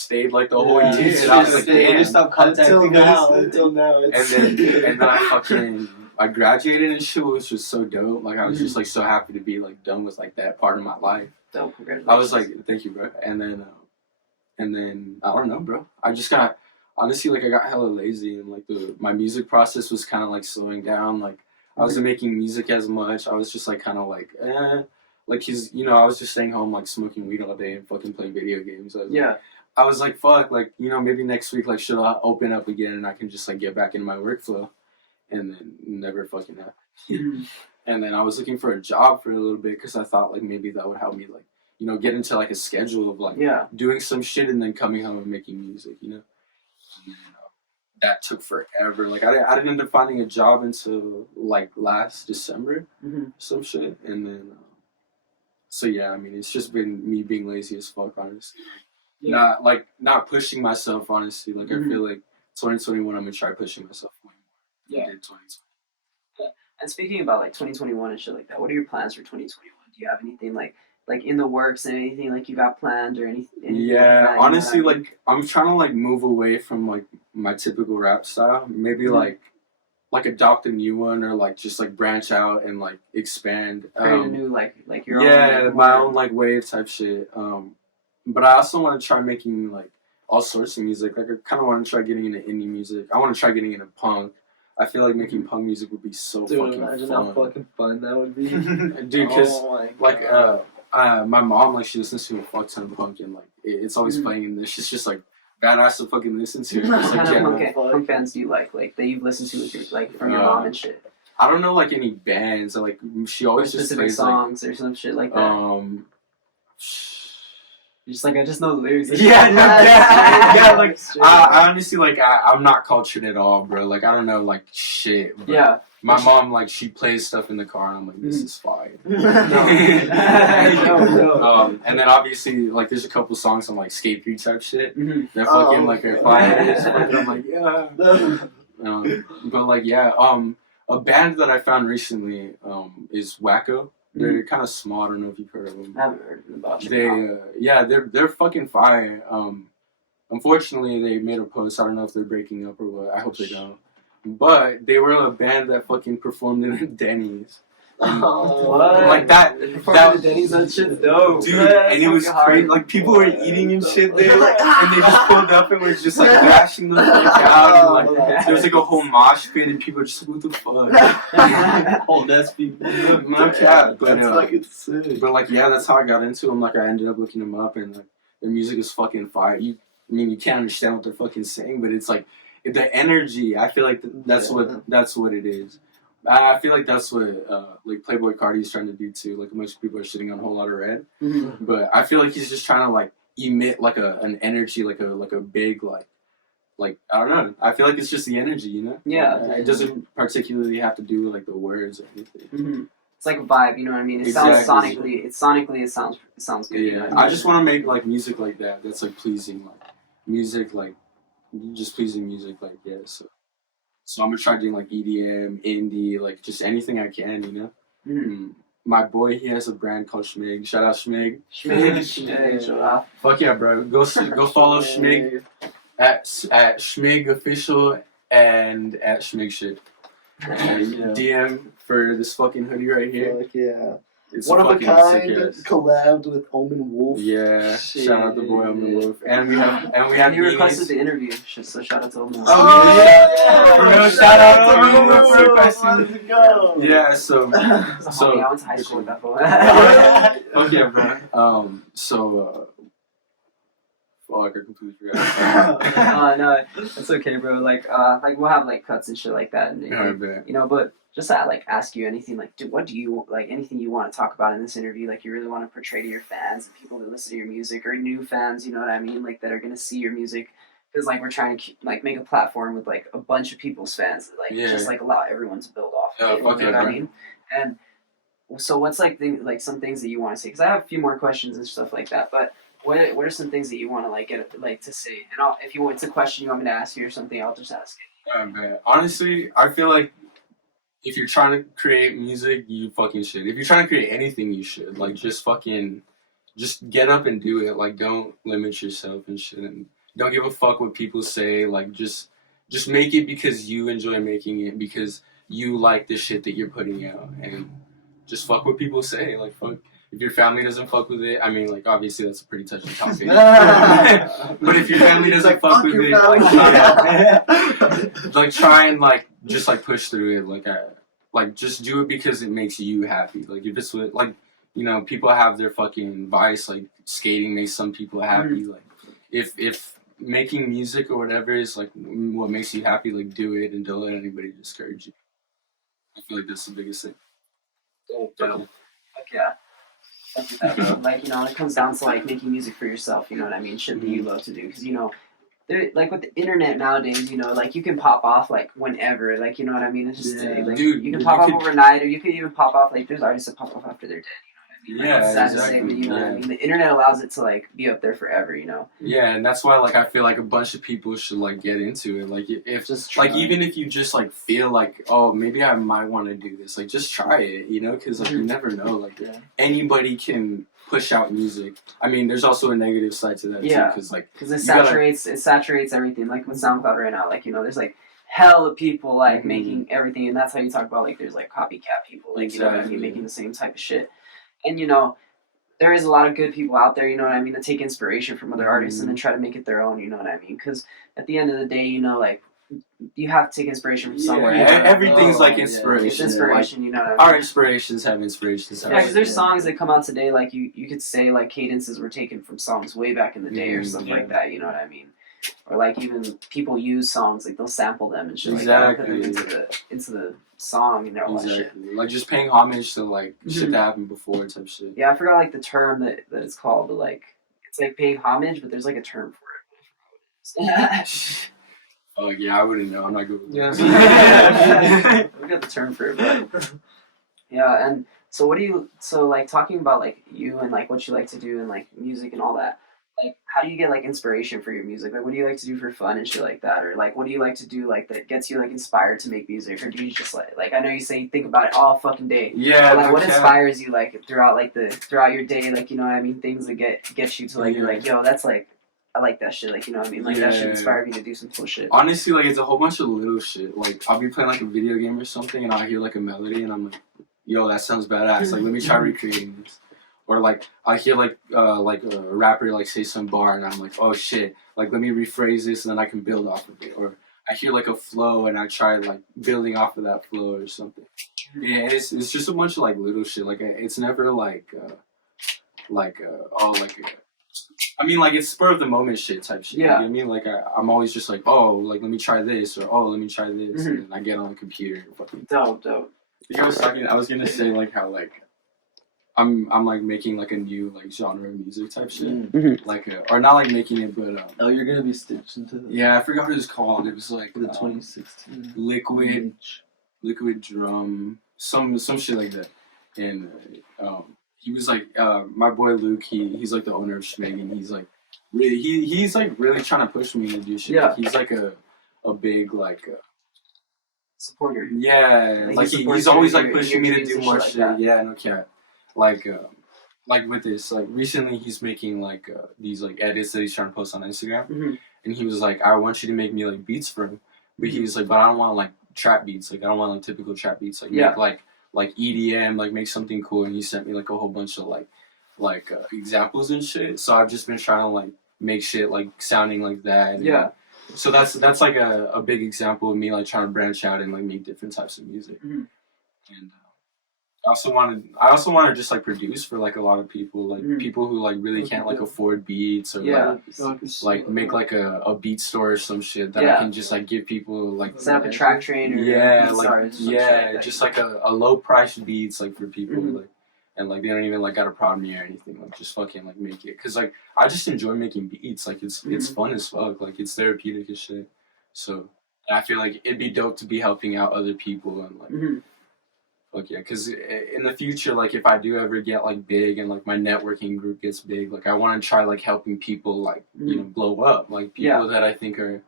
stayed like the whole year. And I was like, damn. Just stop contacting us. Until now. And then I graduated and shit, which was so dope. Like I was just like so happy to be like done with like that part of my life. Dope, congratulations. I was like, thank you, bro. And then I don't know, bro. I just got honestly like I got hella lazy and like my music process was kind of like slowing down. Like I wasn't making music as much. I was just like kind of like like I was just staying home like smoking weed all day and fucking playing video games. I was like, fuck, like, you know, maybe next week, like, should I open up again and I can just, like, get back into my workflow? And then never fucking happened. And then I was looking for a job for a little bit because I thought, like, maybe that would help me, like, you know, get into, like, a schedule of, like, doing some shit and then coming home and making music, you know? And then, that took forever. Like, I didn't end up finding a job until, like, last December, some shit. And then, so, yeah, I mean, it's just been me being lazy as fuck, honestly. Yeah. Not pushing myself, honestly. Like I feel like 2021, I'm gonna try pushing myself way more. Yeah. Than 2020. Yeah. And speaking about like 2021 and shit like that, what are your plans for 2021? Do you have anything like in the works and anything like you got planned or anything? Yeah, like that, honestly, you know what I mean? like I'm trying to like move away from like my typical rap style. Maybe like adopt a new one or like just like branch out and like expand. Create a new like your own own my own like wave type shit. But I also want to try making like all sorts of music. Like I kind of want to try getting into indie music. I want to try getting into punk. I feel like making punk music would be so fucking imagine fun. how fucking fun that would be. Dude, because my mom like she listens to a fuck ton of punk and like it's always playing and it's just like badass to fucking listen to. What It's, like, kind of punk bands do you like that you've listened to with your, like from your mom and shit? I don't know like any bands. Like she always just specific plays songs or some shit like that. You're just like I just know the lyrics. Yeah, like I honestly like I'm not cultured at all, bro. Like I don't know like shit. But yeah. My mom like she plays stuff in the car and I'm like this is fire. No. And then obviously like there's a couple songs on like skate 3 type shit. They're fucking like are fire. I'm like yeah. But like yeah, a band that I found recently is Wacko. They're kind of small. I don't know if you've heard of them. I haven't heard about them. They're fucking fire. Unfortunately, they made a post. I don't know if they're breaking up or what. I hope they don't. But they were a band that fucking performed in Denny's. What? Like that Denny's, that shit's dope. Dude, and it was crazy. Like people were eating and shit there, and they just pulled up and were just like bashing the fuck out. And, like, there was like a whole mosh pit, and people were just like, "What the fuck?" Oh, that's people. No cap, but That's fucking sick. but like yeah, that's how I got into them. Like I ended up looking them up, and like their music is fucking fire. You can't understand what they're fucking saying, but it's like the energy. I feel like that's what it is. I feel like that's what like Playboy Cardi's trying to do too. Like a bunch of people are shitting on a whole lot of red, but I feel like he's just trying to like emit like an energy, like a big like I don't know. I feel like it's just the energy, you know. Yeah. Like, it doesn't particularly have to do with like the words or anything. It's like a vibe, you know what I mean? It Exactly. sounds sonically, it sounds good. Yeah, You know what I mean? I just want to make like music like that. That's like pleasing, like music, like just pleasing music, like yeah. So I'm gonna try doing like EDM, indie, like just anything I can, you know. My boy, he has a brand called Schmig. Shout out Schmig. Schmig. Fuck yeah, bro. Go follow Schmig at Schmig official and at Schmig shit. And DM for this fucking hoodie right here. Fuck yeah. It's One of a fucking kind, sick-ass. collabed with Omen Wolf. Yeah, Shit. shout out the boy Omen Wolf, and we have And he beanies. requested the interview, so shout out to him. Oh, yeah. Bro, shout out to Omen Wolf for Let's requesting. go. Yeah, so Homie, I went to high school with that boy. okay, bro. Fuck, I completely forgot. No, it's okay, bro. Like we'll have like cuts and shit like that, and Alright, bet. you know, but just to like ask you anything, like, dude, what do you like? Anything you want to talk about in this interview? Like, you really want to portray to your fans and people that listen to your music, or new fans, you know what I mean? Like that are gonna see your music, because like we're trying to like make a platform with like a bunch of people's fans, like just like allow everyone to build off. Yeah, Of it, fuck you know yeah, what I bro. mean? And so, what's like some things that you want to say? Because I have a few more questions and stuff like that, but. What are some things that you want to like get like to say? And if you want, it's a question you want me to ask you or something, I'll just ask it. Man. Honestly, I feel like if you're trying to create music, you fucking should. If you're trying to create anything, you should. Like, just get up and do it. Like, don't limit yourself and shit. And don't give a fuck what people say. Like, just make it because you enjoy making it, because you like the shit that you're putting out. And just fuck what people say. Like, fuck. If your family doesn't fuck with it, I mean, like, obviously that's a pretty touchy topic. But if your family doesn't fuck with it, like, try and, like, just, like, push through it. Like, just do it because it makes you happy. Like, if it's with, like, you know, people have their fucking vice, like, skating makes some people happy. Like, if making music or whatever is, like, what makes you happy, like, do it and don't let anybody discourage you. I feel like that's the biggest thing. Dope. Fuck yeah. Like, you know, it comes down to like making music for yourself, you know what I mean? Shit that you love to do, because you know, like with the internet nowadays, you know, like you can pop off like whenever, like, you know what I mean? It's just like, dude, you can pop off overnight, or you could even pop off like there's artists that pop off after they're dead. Yeah, it's sad to say, exactly. but you know what I mean? The internet allows it to like be up there forever, you know. Yeah, and that's why like I feel like a bunch of people should like get into it. Like if Just like try. even if you just like feel like, oh, maybe I might want to do this, like just try it, you know, because like you never know. Like anybody can push out music. I mean, there's also a negative side to that too, because it saturates everything. Like with SoundCloud right now, like, you know, there's like hell of people like making everything, and that's how you talk about like there's like copycat people, like you know what I mean, making the same type of shit. And you know, there is a lot of good people out there, you know what I mean, that take inspiration from other artists and then try to make it their own, you know what I mean? Because at the end of the day, you know, like, you have to take inspiration from somewhere. Yeah, you know? everything's like inspiration. It's inspiration, you know what I mean? Our inspirations have inspirations. Yeah, because there's songs that come out today, like, you could say, like, cadences were taken from songs way back in the day or something like that, you know what I mean? Or, like, even people use songs, like, they'll sample them and shit like that, put them into the song and all that shit. Like, just paying homage to, like, shit that happened before type shit. Yeah, I forgot, like, the term that it's called, but, like, it's, like, paying homage, but there's, like, a term for it. Oh, yeah, I wouldn't know. I'm not good with that. Yeah. We got the term for it, but... Yeah, and so like, talking about, like, you and, like, what you like to do and, like, music and all that, like, how do you get, like, inspiration for your music? Like, what do you like to do for fun and shit like that? Or, like, what do you like to do, like, that gets you, like, inspired to make music? Or do you just, like, I know you say you think about it all fucking day. Yeah. But, like, what inspires you, like, throughout your day? Like, you know what I mean? Things that get you to, like, you're like, yo, that's, like, I like that shit. Like, you know what I mean? Like, that shit inspired me to do some cool shit. Honestly, like, it's a whole bunch of little shit. Like, I'll be playing, like, a video game or something, and I'll hear, like, a melody, and I'm like, yo, that sounds badass. Like, let me try recreating this. Or, like, I hear, like a rapper, like, say some bar, and I'm like, oh, shit. Like, let me rephrase this, and then I can build off of it. Or I hear, like, a flow, and I try, like, building off of that flow or something. Yeah, it's just a bunch of, like, little shit. Like, it's never, I mean, like, it's spur of the moment shit type shit. Yeah. You know what I mean? Like, I'm always just like, oh, like, let me try this, or oh, let me try this, and then I get on the computer and fucking. Dope. I was gonna say like how like I'm like making like a new like genre of music type shit. Mhm. Like or not like making it, but Oh, you're gonna be stitched into the yeah, I forgot what it was called. It was like 2016 liquid drum, some shit like that. And he was like my boy Luke. He's like the owner of Schmig, and he's like really he's like really trying to push me to do shit. Yeah. He's like a big like. Supporter. Yeah, Like, like he supports he's always your- like your pushing me to dreams do and more shit shit. like that. Yeah, no cap. Like with this, like recently he's making like these like edits that he's trying to post on Instagram, Mhm. and he was like, I want you to make me like beats for him, but he was like, but I don't want like trap beats, like I don't want like typical trap beats, like Yeah. make like EDM, like make something cool, and he sent me like a whole bunch of like examples and shit. So I've just been trying to like make shit like sounding like that. And, Yeah. so that's like a big example of me like trying to branch out and like make different types of music. Mhm. And I also want to just like produce for like a lot of people, like Mhm. people who like really can't like afford beats or Yeah. like make like a beat store or some shit that Yeah. I can just like give people like Set up a track train or yeah beat like stars or some shit yeah like that. just like a low price beats like for people Mhm. like. And like they don't even like got a Premiere or anything. Like just fucking like make it, cause like I just enjoy making beats. Like it's fun as fuck. Like it's therapeutic as shit. So I feel like it'd be dope to be helping out other people and like Mhm. fuck yeah. Cause in the future, like if I do ever get like big and like my networking group gets big, like I want to try like helping people like you know blow up. Like people that I think are.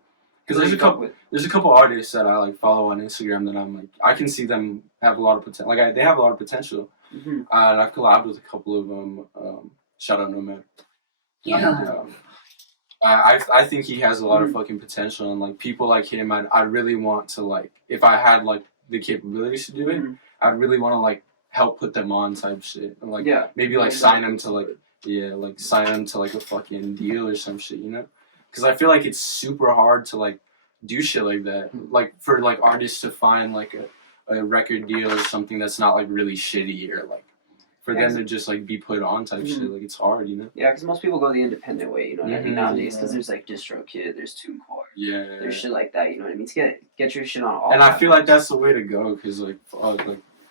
Cause there's a couple artists that I like follow on Instagram that I'm like I can see them have a lot of potential. Like they have a lot of potential. Mhm. And I've collabed with a couple of them. Shout out Nomad. Yeah. And, I think he has a lot of fucking potential, and like people like him, I really want to like if I had like the capabilities to do it, I'd really want to like help put them on type shit, and like maybe like sign them to like sign them to like a fucking deal or some shit, you know? Because I feel like it's super hard to like do shit like that, like for like artists to find like a record deal or something that's not like really shitty or like for them to just like be put on type shit. Like it's hard, you know? Yeah, because most people go the independent way, you know what I mean, nowadays. Because there's like DistroKid, there's TuneCore, Yeah. there's shit like that, you know what I mean? To get your shit on all. And I feel like that's the way to go, because like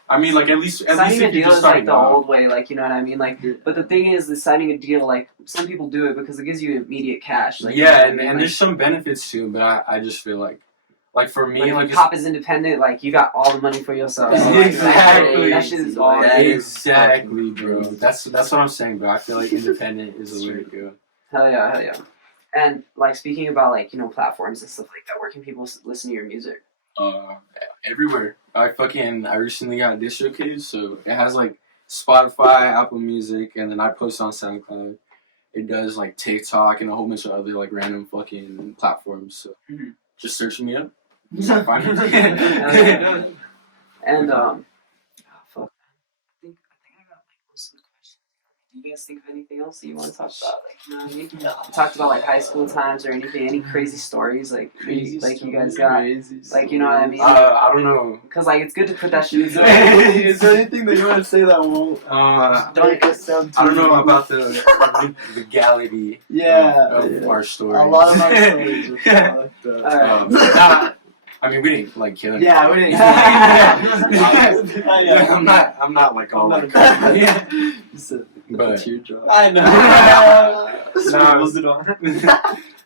I mean, like at least signing a if you're deal just is like starting the off. old way, like you know what I mean. Like, but the thing is, the signing a deal, like some people do it because it gives you immediate cash. Like, you know Yeah, what I and mean? Like, there's some benefits too, but I just feel like for me, like like if pop is independent, like you got all the money for yourself. So, like, Exactly. that shit is all. exactly, bro. That's what I'm saying, bro. I feel like independent is the way to go. Hell yeah. And like speaking about like you know platforms and stuff like that, where can people listen to your music? Everywhere. I recently got DistroKid, so it has like Spotify, Apple Music, and then I post on SoundCloud. It does like TikTok and a whole bunch of other like random fucking platforms. So just search me up. Find me. And fuck. I think I got like most of the questions. Do you guys think of anything else that you want to talk about? Like, you know what I mean? We talked about like high school times or anything, any crazy stories like you guys got, like you know what I mean? I don't know. Cause like it's good to put that shit into. Is there anything that you want to say that won't Don't make us sound too... I don't know about the legality of our stories. A lot of our stories are fucked up. Alright. I mean, we didn't like kill him. Yeah, we didn't. I'm not like all like. But teardrop. I know. Scribbles it on.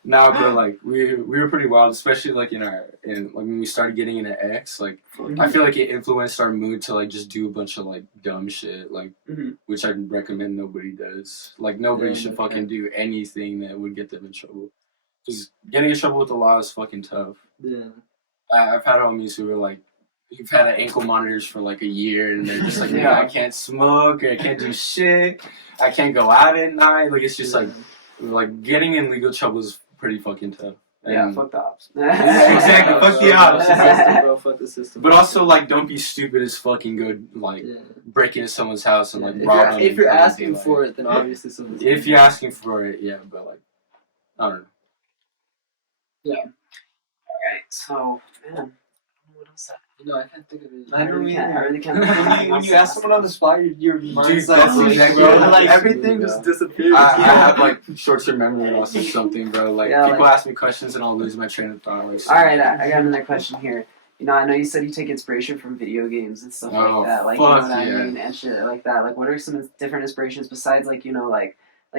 No, but like we were pretty wild, especially like like when we started getting into X. Like I feel like it influenced our mood to like just do a bunch of like dumb shit, like which I recommend nobody does. Like nobody should fucking do anything that would get them in trouble. Because getting in trouble with the law is fucking tough. Yeah. I've had homies who are like, you've had ankle monitors for like a year, and they're just like, I can't smoke, or I can't do shit, I can't go out at night. Like it's just like getting in legal trouble is pretty fucking tough. Yeah, fuck the ops. Exactly, fuck the ops. Fuck the system. But also like, don't be stupid as fucking go like break into someone's house and like rob them. If you're in asking daylight. for it, then obviously something's. If you're asking for it, yeah, but like, I don't know. Yeah. Alright, so man, what else? No, I can't think of it. I really can't. When you ask someone on the spot, your mind's Dude, like, that's exactly bro, what like everything just disappears. I have like short-term memory loss or something, bro. Like Yeah, people like- ask me questions and I'll lose my train of thought. Like, Alright, I got another question here. You know, I know you said you take inspiration from video games and stuff like that. Like, you fuck know what I yeah. mean? And shit like that. Like, what are some different inspirations besides, like, you know, like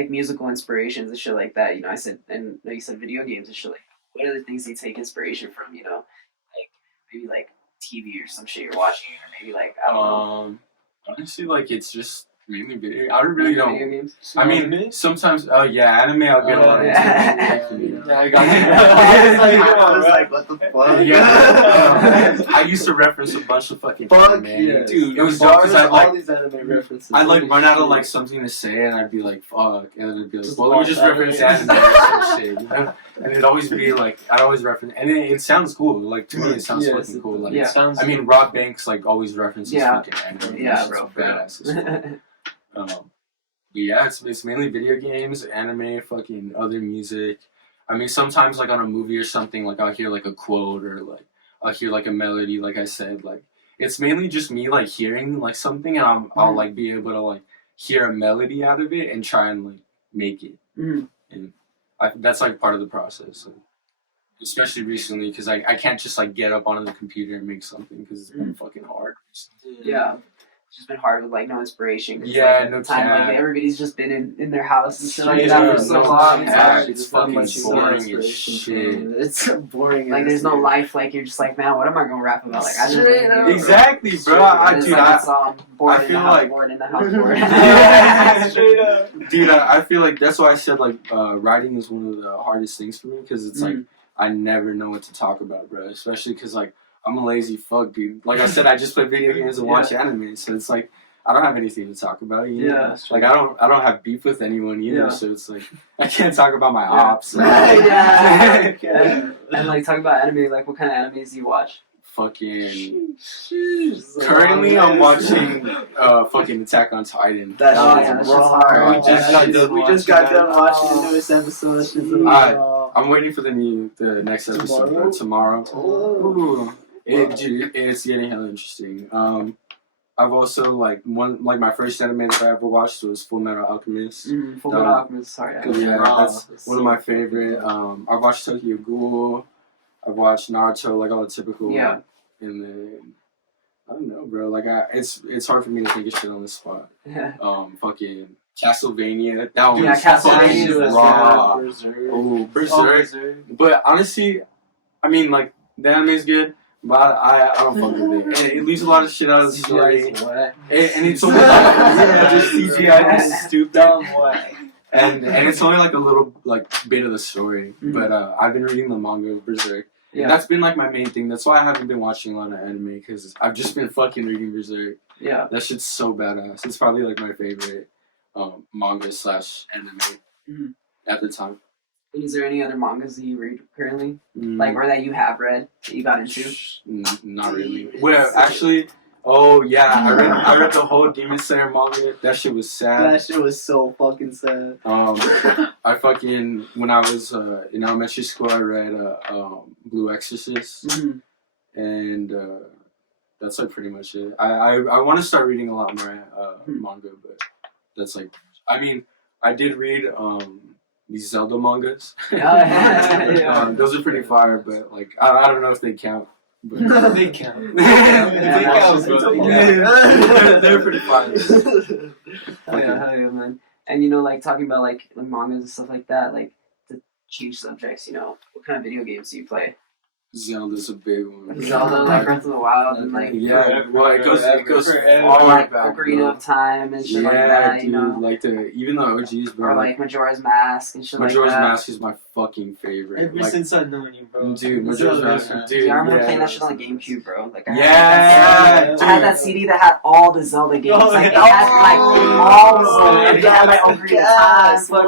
musical inspirations and shit like that? You know, I said, and you said video games and shit like that. What are the things you take inspiration from, you know? Like, maybe, like, TV or some shit you're watching, or maybe, like, I don't know. Honestly, like, it's just mainly video. I really don't. Video games? I mean, sometimes, anime, I'll get a lot into. Yeah, I got I was like, what the fuck? Yeah. I used to reference a bunch of fucking anime. Yeah. Dude, it was dope because all these anime references. I'd like run out of like something to say and I'd be like, fuck. And then it'd be like, Just well, let me watch just anime. reference anime or some shit. You know? And it'd always be like, I'd always reference, and it sounds cool. Like, to me, it sounds Yes, fucking cool. Like, Yeah. I mean, Rob Banks, like, always references Yeah. fucking anime. Yeah, It's bro. badass as fuck. But yeah, it's mainly video games, anime, fucking other music. I mean, sometimes like on a movie or something, like I'll hear like a quote or like I'll hear like a melody. Like I said, like it's mainly just me like hearing like something, and I'll like be able to like hear a melody out of it and try and like make it. Mhm. And that's like part of the process. Like, especially recently, because I can't just like get up onto the computer and make something because it's been fucking hard. Yeah. It's just been hard with, like, no inspiration. 'Cause, Yeah, like, no time, cap. like, everybody's just been in their house and shit like Straight that up, for so no long. cap. It's It's fucking fucking boring. boring as shit. It's boring. Like, there's no life. Like, you're just like, man, what am I gonna rap about? Like, I just Straight up. Exactly, bro. It's Dude, like a song, bored I in feel the house, like- bored in the house, bored. Straight up. Dude, I feel like that's why I said like writing is one of the hardest things for me because it's like I never know what to talk about, bro. Especially because like I'm a lazy fuck, dude. Like I said, I just play video games and watch anime, so it's like I don't have anything to talk about. You know? Yeah, Like I don't have beef with anyone either, Yeah. so it's like I can't talk about my ops. Yeah. And like, talk about anime. Like, what kind of animes do you watch? Fucking. Currently, I'm watching fucking Attack on Titan. That Oh, shit's yeah, that raw shit's hard. hard. We just got done watching the newest episode. That shit's raw. I'm waiting for the next episode tomorrow. Ooh. It's getting hella interesting. I've also like my first anime that I ever watched was Full Metal Alchemist. Full Metal Alchemist. Sorry. Yeah, that's one of my favorite. I watched Tokyo Ghoul. I watched Naruto, like all the typical. Yeah. And then I don't know, bro. Like it's hard for me to think of shit on the spot. Fucking Castlevania. That one Yeah, was Castlevania fucking was raw. Berserk. Oh, Berserk. But honestly, I mean, like, the anime's good, but I don't fuck with it. It leaves a lot of shit out of the story. And it's only just CGI is stupid. Dumb way. And it's only like a little like bit of the story. But I've been reading the manga of Berserk. Yeah. That's been like my main thing. That's why I haven't been watching a lot of anime, because I've just been fucking reading Berserk. Yeah. That shit's so badass. It's probably like my favorite manga / anime at the time. And is there any other mangas that you read currently, Mm, like, or that you have read that you got into? Not really. Well, actually, oh yeah, I read the whole Demon Slayer manga. That shit was sad. That shit was so fucking sad. I fucking when I was in elementary school, I read Blue Exorcist, and that's like pretty much it. I want to start reading a lot more manga, but that's like, I mean, I did read these Zelda mangas. Yeah. Those are pretty fire, but like I don't know if they count. But They count. They count, It's but okay. they're pretty fire. Hell yeah, man. And, you know, like, talking about like mangas and stuff like that, like, to change subjects, you know, what kind of video games do you play? Zelda's a big one. Zelda, like Breath of the Wild, and like Yeah, well, it goes Forever. far like back, Ocarina bro. of Time and shit Yeah, like that, dude, you know, like even the OGs, bro. or like Majora's Mask and shit Majora's like that. Mask is my fucking favorite. Ever Like, since I've known you, bro. dude, Majora's Mask, dude. Dude, I remember yeah. playing that shit on the GameCube, bro. Like, I Yeah, had that CD that had all the Zelda games. Oh, Like, it yeah. had like all of them. It had like Ocarina of Time,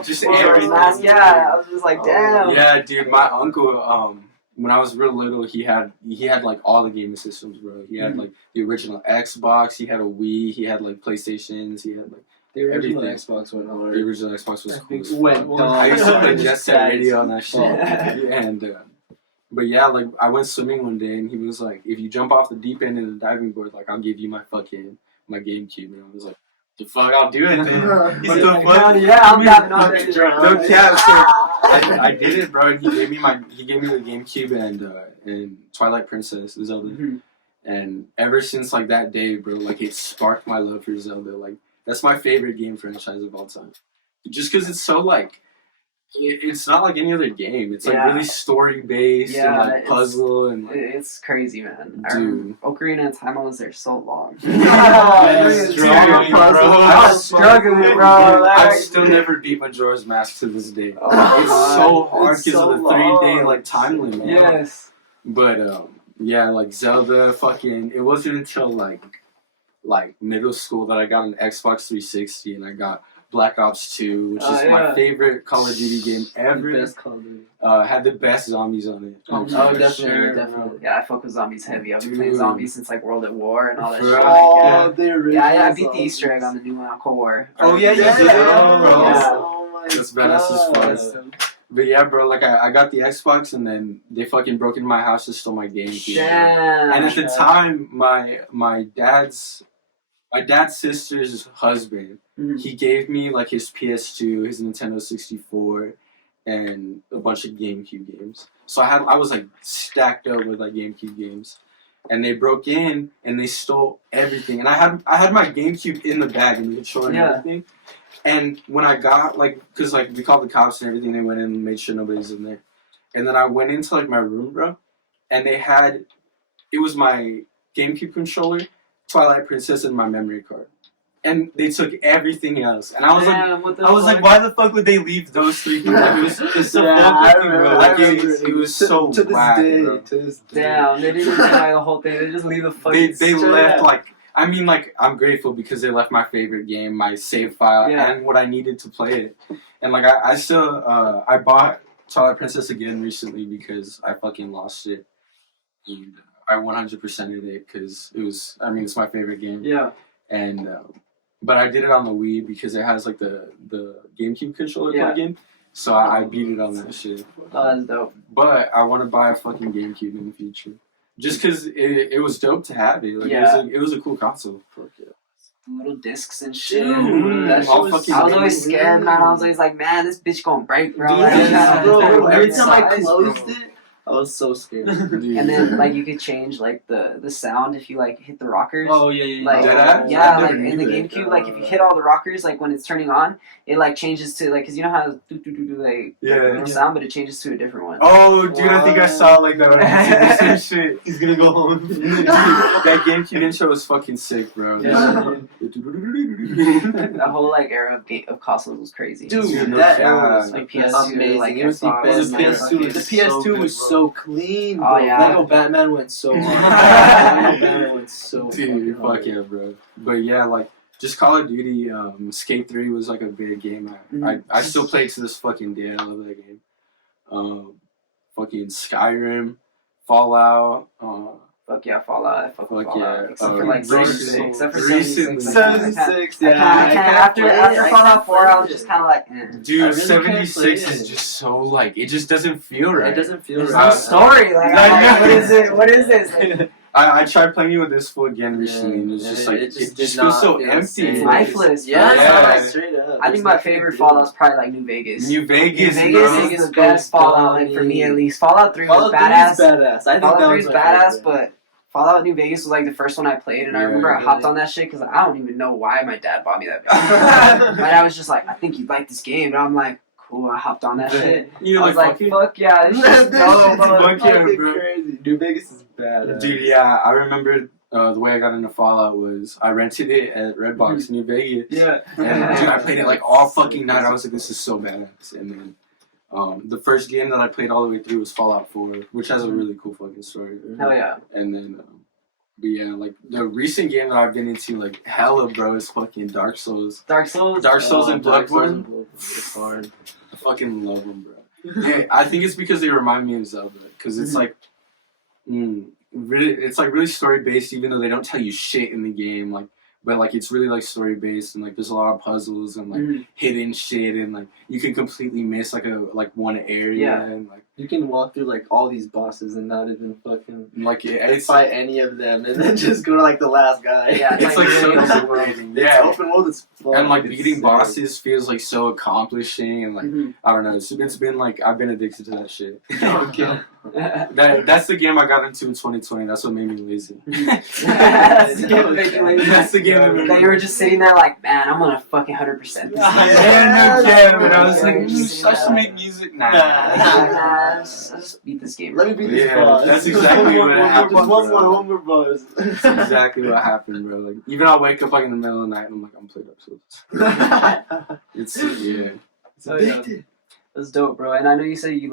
fucking Just Majora's everything. Mask. Yeah, I was just like, damn. Yeah, dude, my uncle, when I was real little, he had like all the gaming systems, bro. He had like the original Xbox, he had a Wii, he had like PlayStations, he had like The original everything. Xbox went The hard. original Xbox was cool. as fuck. Went I used to play dumb. Jet Set Radio on that shit. And but yeah, like I went swimming one day and he was like, if you jump off the deep end in the diving board, like I'll give you my GameCube. And I was like, the fuck, I'll do it then. What the fuck? Yeah, I'm dabbing on there. No cap, so I did it, bro. And he gave me the GameCube and Twilight Princess, Zelda. Mhm. And ever since like that day, bro, like it sparked my love for Zelda. Like that's my favorite game franchise of all time. Just because it's so like. It's not like any other game. It's like really story based and like puzzle and like, it's crazy, man. Dude. Ocarina of Time was there so long. I was struggling, bro. I've still never beat Majora's Mask to this day. It's so hard because of the 3-day like time limit. Yes. But yeah, like Zelda, fucking. It wasn't until like middle school that I got an Xbox 360 and I got Black Ops 2, which is my favorite Call of Duty game ever. The best Call of Duty. Had the best zombies on it. Definitely. Yeah, I fuck with zombies heavy. I've been playing zombies since like World at War and all that shit. Oh, they're really I beat the Easter egg on the new one on Cold War. Oh yeah, Yeah. Oh my That's badass as fuck. But yeah, bro, like I got the Xbox and then they fucking broke into my house and stole my GameCube. Damn. And at the time, my dad's sister's husband, he gave me like his PS2, his Nintendo 64, and a bunch of GameCube games. So I was like stacked up with like GameCube games, and they broke in and they stole everything. And I had my GameCube in the bag and the controller and everything. And when I got like, cause like we called the cops and everything, they went in and made sure nobody's in there. And then I went into like my room, bro, and it was my GameCube controller, Twilight Princess, and my memory card. And they took everything else. And I was like, why the fuck would they leave those three things? Like, it's so it was so to this whack, day. bro. To this day. Damn, they didn't buy the whole thing. They just leave the fucking. They left like. I mean, like, I'm grateful because they left my favorite game, my save file, and what I needed to play it. And, like, I still, I bought Twilight Princess again recently because I fucking lost it. And I 100%ed it because it's my favorite game. Yeah. And, but I did it on the Wii because it has, like, the GameCube controller plug-in. So I beat it on that shit. Oh, that's dope. But I want to buy a fucking GameCube in the future. Just because it was dope to have it. Like, it was a cool console. Little discs and shit. Dude, I was always scared, man. I was always like, man, this bitch gonna break, bro. Bro, every time I closed it, I was so scared. And then, like, you could change, like, the sound if you, like, hit the rockers. Oh, yeah. Like, like, in the GameCube, like, if you hit all the rockers, like, when it's turning on, it, like, changes to, like, because you know how like, sound, but it changes to a different one. Oh, dude, I think I saw, like, that on YouTube. Same shit. He's gonna go home. That GameCube intro was fucking sick, bro. Yeah. That whole, like, era of consoles was crazy. Dude, that era was like PS2, amazing. like, It was the best. The PS2 was so clean, bro. Oh, yeah. Lego Batman went so hard. Batman went so Dude, fuck yeah, bro. But yeah, like, just Call of Duty, Skate 3 was like a big game. I still play it to this fucking day. I love that game. Fucking Skyrim, Fallout. Fuck yeah, Fallout. I fuck with Fuck Fallout. yeah. Except for like Recently. except for Recently. 76, After Fallout 4, I was just kind of like, Dude, really 76 is just so like, it just doesn't feel right. It doesn't feel there's right. no story. Like, I'm like, what is it? What is this? Like, I tried playing it with this full again recently, and it's just like, it just feels so empty. It's lifeless. Yeah, straight up. I think my favorite Fallout's probably like New Vegas. New Vegas, New bro. Vegas is the best Fallout, like for me at least. Fallout 3 was badass. I think Fallout that 3 was is my badass, favorite. but Fallout New Vegas was like the first one I played, and I remember I hopped on that shit because I don't even know why my dad bought me that game. My dad was just like, I think you'd like this game, and I'm like, cool. I hopped on that shit. You I was like, fuck yeah, this shit's dope. Fuck yeah, bro. Crazy. New Vegas is badass. Dude, yeah, I remember the way I got into Fallout was I rented it at Redbox New Vegas. Yeah. And dude, I played it like all fucking night. I was like, this is so badass. And then the first game that I played all the way through was Fallout 4, which has a really cool fucking story. Hell yeah. And then, but yeah, like the recent game that I've been into, like hella, bro, is fucking Dark Souls. Dark Souls? Dark Souls and Bloodborne. It's hard. I fucking love them, bro. Yeah, I think it's because they remind me of Zelda. Because it's like, really, it's like really story based, even though they don't tell you shit in the game. Like, but like it's really like story based, and like there's a lot of puzzles and like hidden shit, and like you can completely miss like one area, and like You can walk through like all these bosses and not even fucking Like it's fight any of them, and then just go to like the last guy. Yeah, it's like so really exhilarating. It's Yeah, open world. It's fun. and like It's beating sick. bosses feels like so accomplishing, and like Mhm. I don't know. It's been like I've been addicted to that shit. Okay. That's the game I got into in 2020. That's what made me lazy. That's the game that made you lazy. That's the game that made That me you were just sitting there like, man, I'm gonna fucking 100% this. Yeah, no cap. And I was like, Just I should make music. Nah. Nah, just beat this game. Let me beat this Yeah, boss. that's exactly what happened, Just bro. one more boss. That's exactly what happened, bro. Like even I'll wake up like in the middle of the night and I'm like, I'm playing episodes. It's yeah. It's Oh, yeah. addicted. That's dope, bro. And I know you said you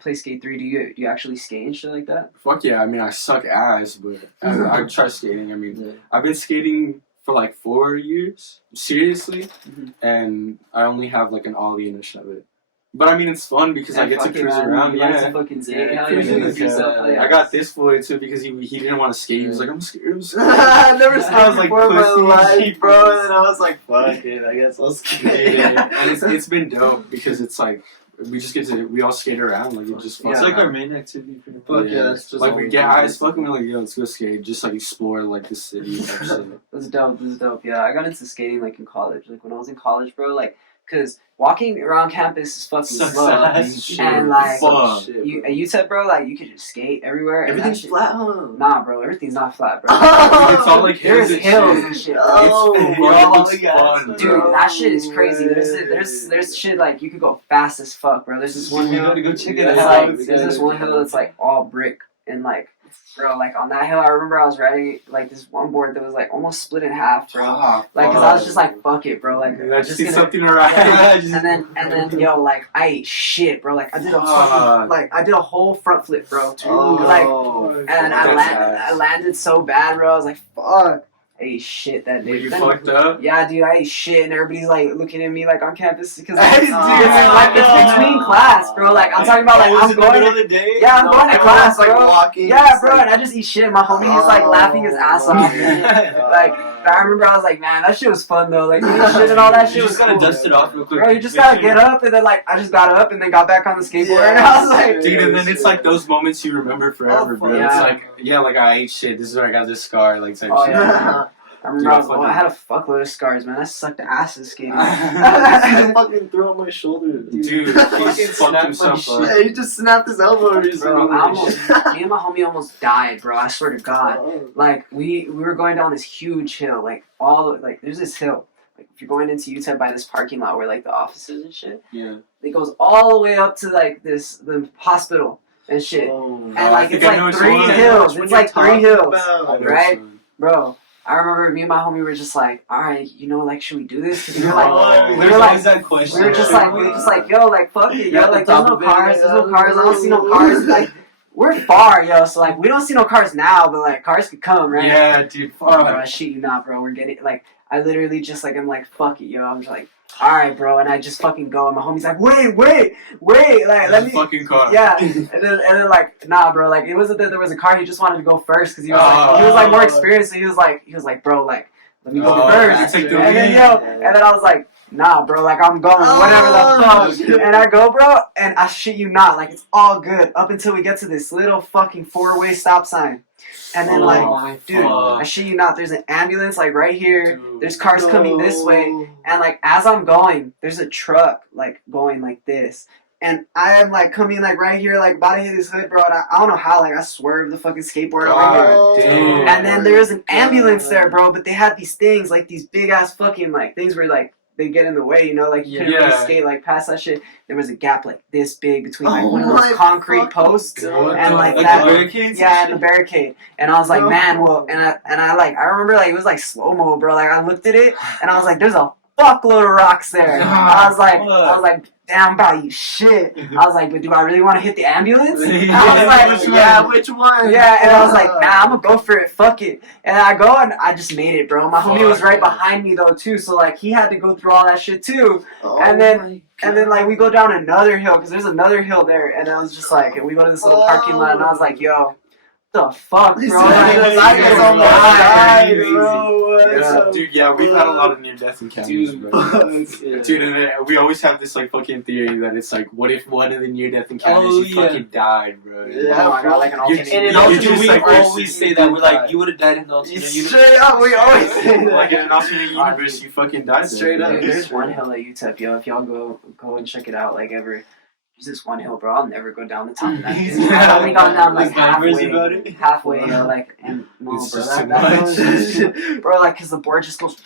play Skate 3. Do you actually skate and shit like that? Fuck yeah. I mean, I suck ass, but I try skating. I mean, Yeah. I've been skating for like 4 years, seriously, Mhm. and I only have like an ollie and a shove it. But I mean, it's fun because I get to fucking cruise man, around. you like Yeah. to fucking skate. Yeah, Hell, cruising you is do yourself, good. like, I got this boy too because he didn't want to skate. He was like, I'm scared. I'm scared. I never skated I was like, before in my pussy, life, bro. jeepers. And I was like, fuck it. I guess I'll skate. Yeah, and it's been dope because it's like we all skate around like it just. It's fucks like our around. main activity pretty much. Fuck yeah, that's just like all we we get do. high as fuck and we're like, yo, let's go skate, just like explore like the city. Type shit. That's dope. This is dope. Yeah, I got into skating like in college. Like when I was in college, bro. Like, cause walking around campus is fucking Sucks slow. ass. And like, Fuck. Shit, you bro. you said, bro, like you could just skate everywhere. and Everything's that shit- flat, huh? Nah, bro, everything's not flat, bro. It's all like There's hills and hills shit. and shit, bro. Oh, It's bro, fun. It's yeah, fun, Dude, bro. that shit is crazy. There's shit like you could go fast as fuck, bro. There's this one We hill. gotta go check it There's out. like there's this one hill that's like all brick and like, bro, like on that hill, I remember I was riding like this one board that was like almost split in half, bro. Ah, Like, cause I was just like, fuck it, bro. Like, I I'm just see gonna. something around. Yeah. And then, yo, like I ate shit, bro. Like I did a fucking, like I did a whole front flip, bro. Like, and I landed so bad, bro. I was like, fuck. I ate shit that day. Were you Then- fucked up? Yeah, dude, I ate shit, and everybody's like looking at me like on campus because Dude, like it's between class, bro. Like I'm talking about like I'm going. of the day. Yeah, I'm going to class, like bro. walking. Yeah, bro, and I just eat shit. And my homie is like laughing his ass off. Like, I remember I was like, man, that shit was fun though. Like, eating shit and all that shit You was just gotta cool. dust it off real quick. Bro, you just gotta get up, and then like I just got up and then got back on the skateboard, and I was like, Dude, and then it's like those moments you remember forever, bro. yeah. It's like, yeah, like I ate shit. This is where I got this scar, like type oh shit. yeah. I remember Dude, I had a fuckload of scars, man. I sucked ass at skating. I fucking threw on my shoulder. Dude, he fucking fucked himself up. Yeah, he just snapped his elbow recently. Bro, me and my homie almost died, bro. I swear to God. Like we were going down this huge hill, like all the, like there's this hill. Like if you're going into Utah by this parking lot where like the offices and shit, Yeah. it goes all the way up to like the hospital and shit. And I like think it's I know like which 3 one. hills. It's like 3 hills. I know Right? son. Bro, I remember me and my homie were just like, all right, you know, like, should we do this? Because we were Oh, like, There's always that question. we were just like, yo, like, fuck it, yo, Yeah, like, the there's top no of it, cars, yeah. I don't see no cars, like, we're far, yo, so, like, we don't see no cars now, but, like, cars could come, right? Yeah, dude. Oh, bro, Fuck. I shit you not, bro, we're getting, like, I literally just, like, I'm like, fuck it, yo, I'm just like, all right, bro, and I just fucking go, and my homie's like, wait, like, let me, fucking car. yeah, and then like, nah, bro, like, it wasn't that there was a car, he just wanted to go first, because he was like more experienced, so he was like, bro, like, let me go first, you take the and then, lead. yo, and then I was like, nah, bro, like, I'm going, whatever the fuck, and I go, bro, and I shit you not, like, it's all good, up until we get to this little fucking 4-way stop sign, and then, like, dude, I shit you not, there's an ambulance, like, right here, there's cars coming this way, and, like, as I'm going, there's a truck, like, going like this. And I am, like, coming, like, right here, like, about to hit his hood, bro. And I don't know how, like, I swerved the fucking skateboard over here. damn. And then there was an ambulance there, bro. But they had these things, like, these big-ass fucking, like, things where, like, they get in the way, you know? Like, you couldn't really Yeah. skate, like, past that shit. There was a gap, like, this big between, like, Oh one of those my concrete fucking posts. God. And, like, the that. barricades? Yeah, and the barricade. And I was like, No. man, well, and I, like, I remember, like, it was, like, slow-mo, bro. Like, I looked at it, and I was like, there's a fuckload of rocks there. I was like, damn, about you shit. I was like, but do I really want to hit the ambulance? And I was like, yeah, which one? yeah, and I was like, nah, I'm gonna go for it, fuck it. And I go and I just made it, bro. My homie was right behind me though too, so like he had to go through all that shit too. And then like we go down another hill, because there's another hill there, and I was just like, and we go to this little parking lot, and I was like, yo, the fuck, bro? Yeah, dude. Yeah, we've had a lot of near-death encounters, bro. Dude, and then we always have this like fucking theory that it's like, what if one of the near-death encounters you fucking died, bro? Yeah, Oh my god, like an alternate. And in Yeah, alternate, just we like always say that. We're like, you would have died in the alternate universe. Straight up, we always say that. Like in an alternate universe, you fucking died. Straight up. Dude, there's one hill at UTEP, yo. If y'all go and check it out, like ever. There's this one hill, bro. I'll never go down the top of that. Yeah. I've only gone down like This guy crazy halfway, about it. halfway, you know, like, and no, It's bro, just too that much. bro, like, cause the board just goes.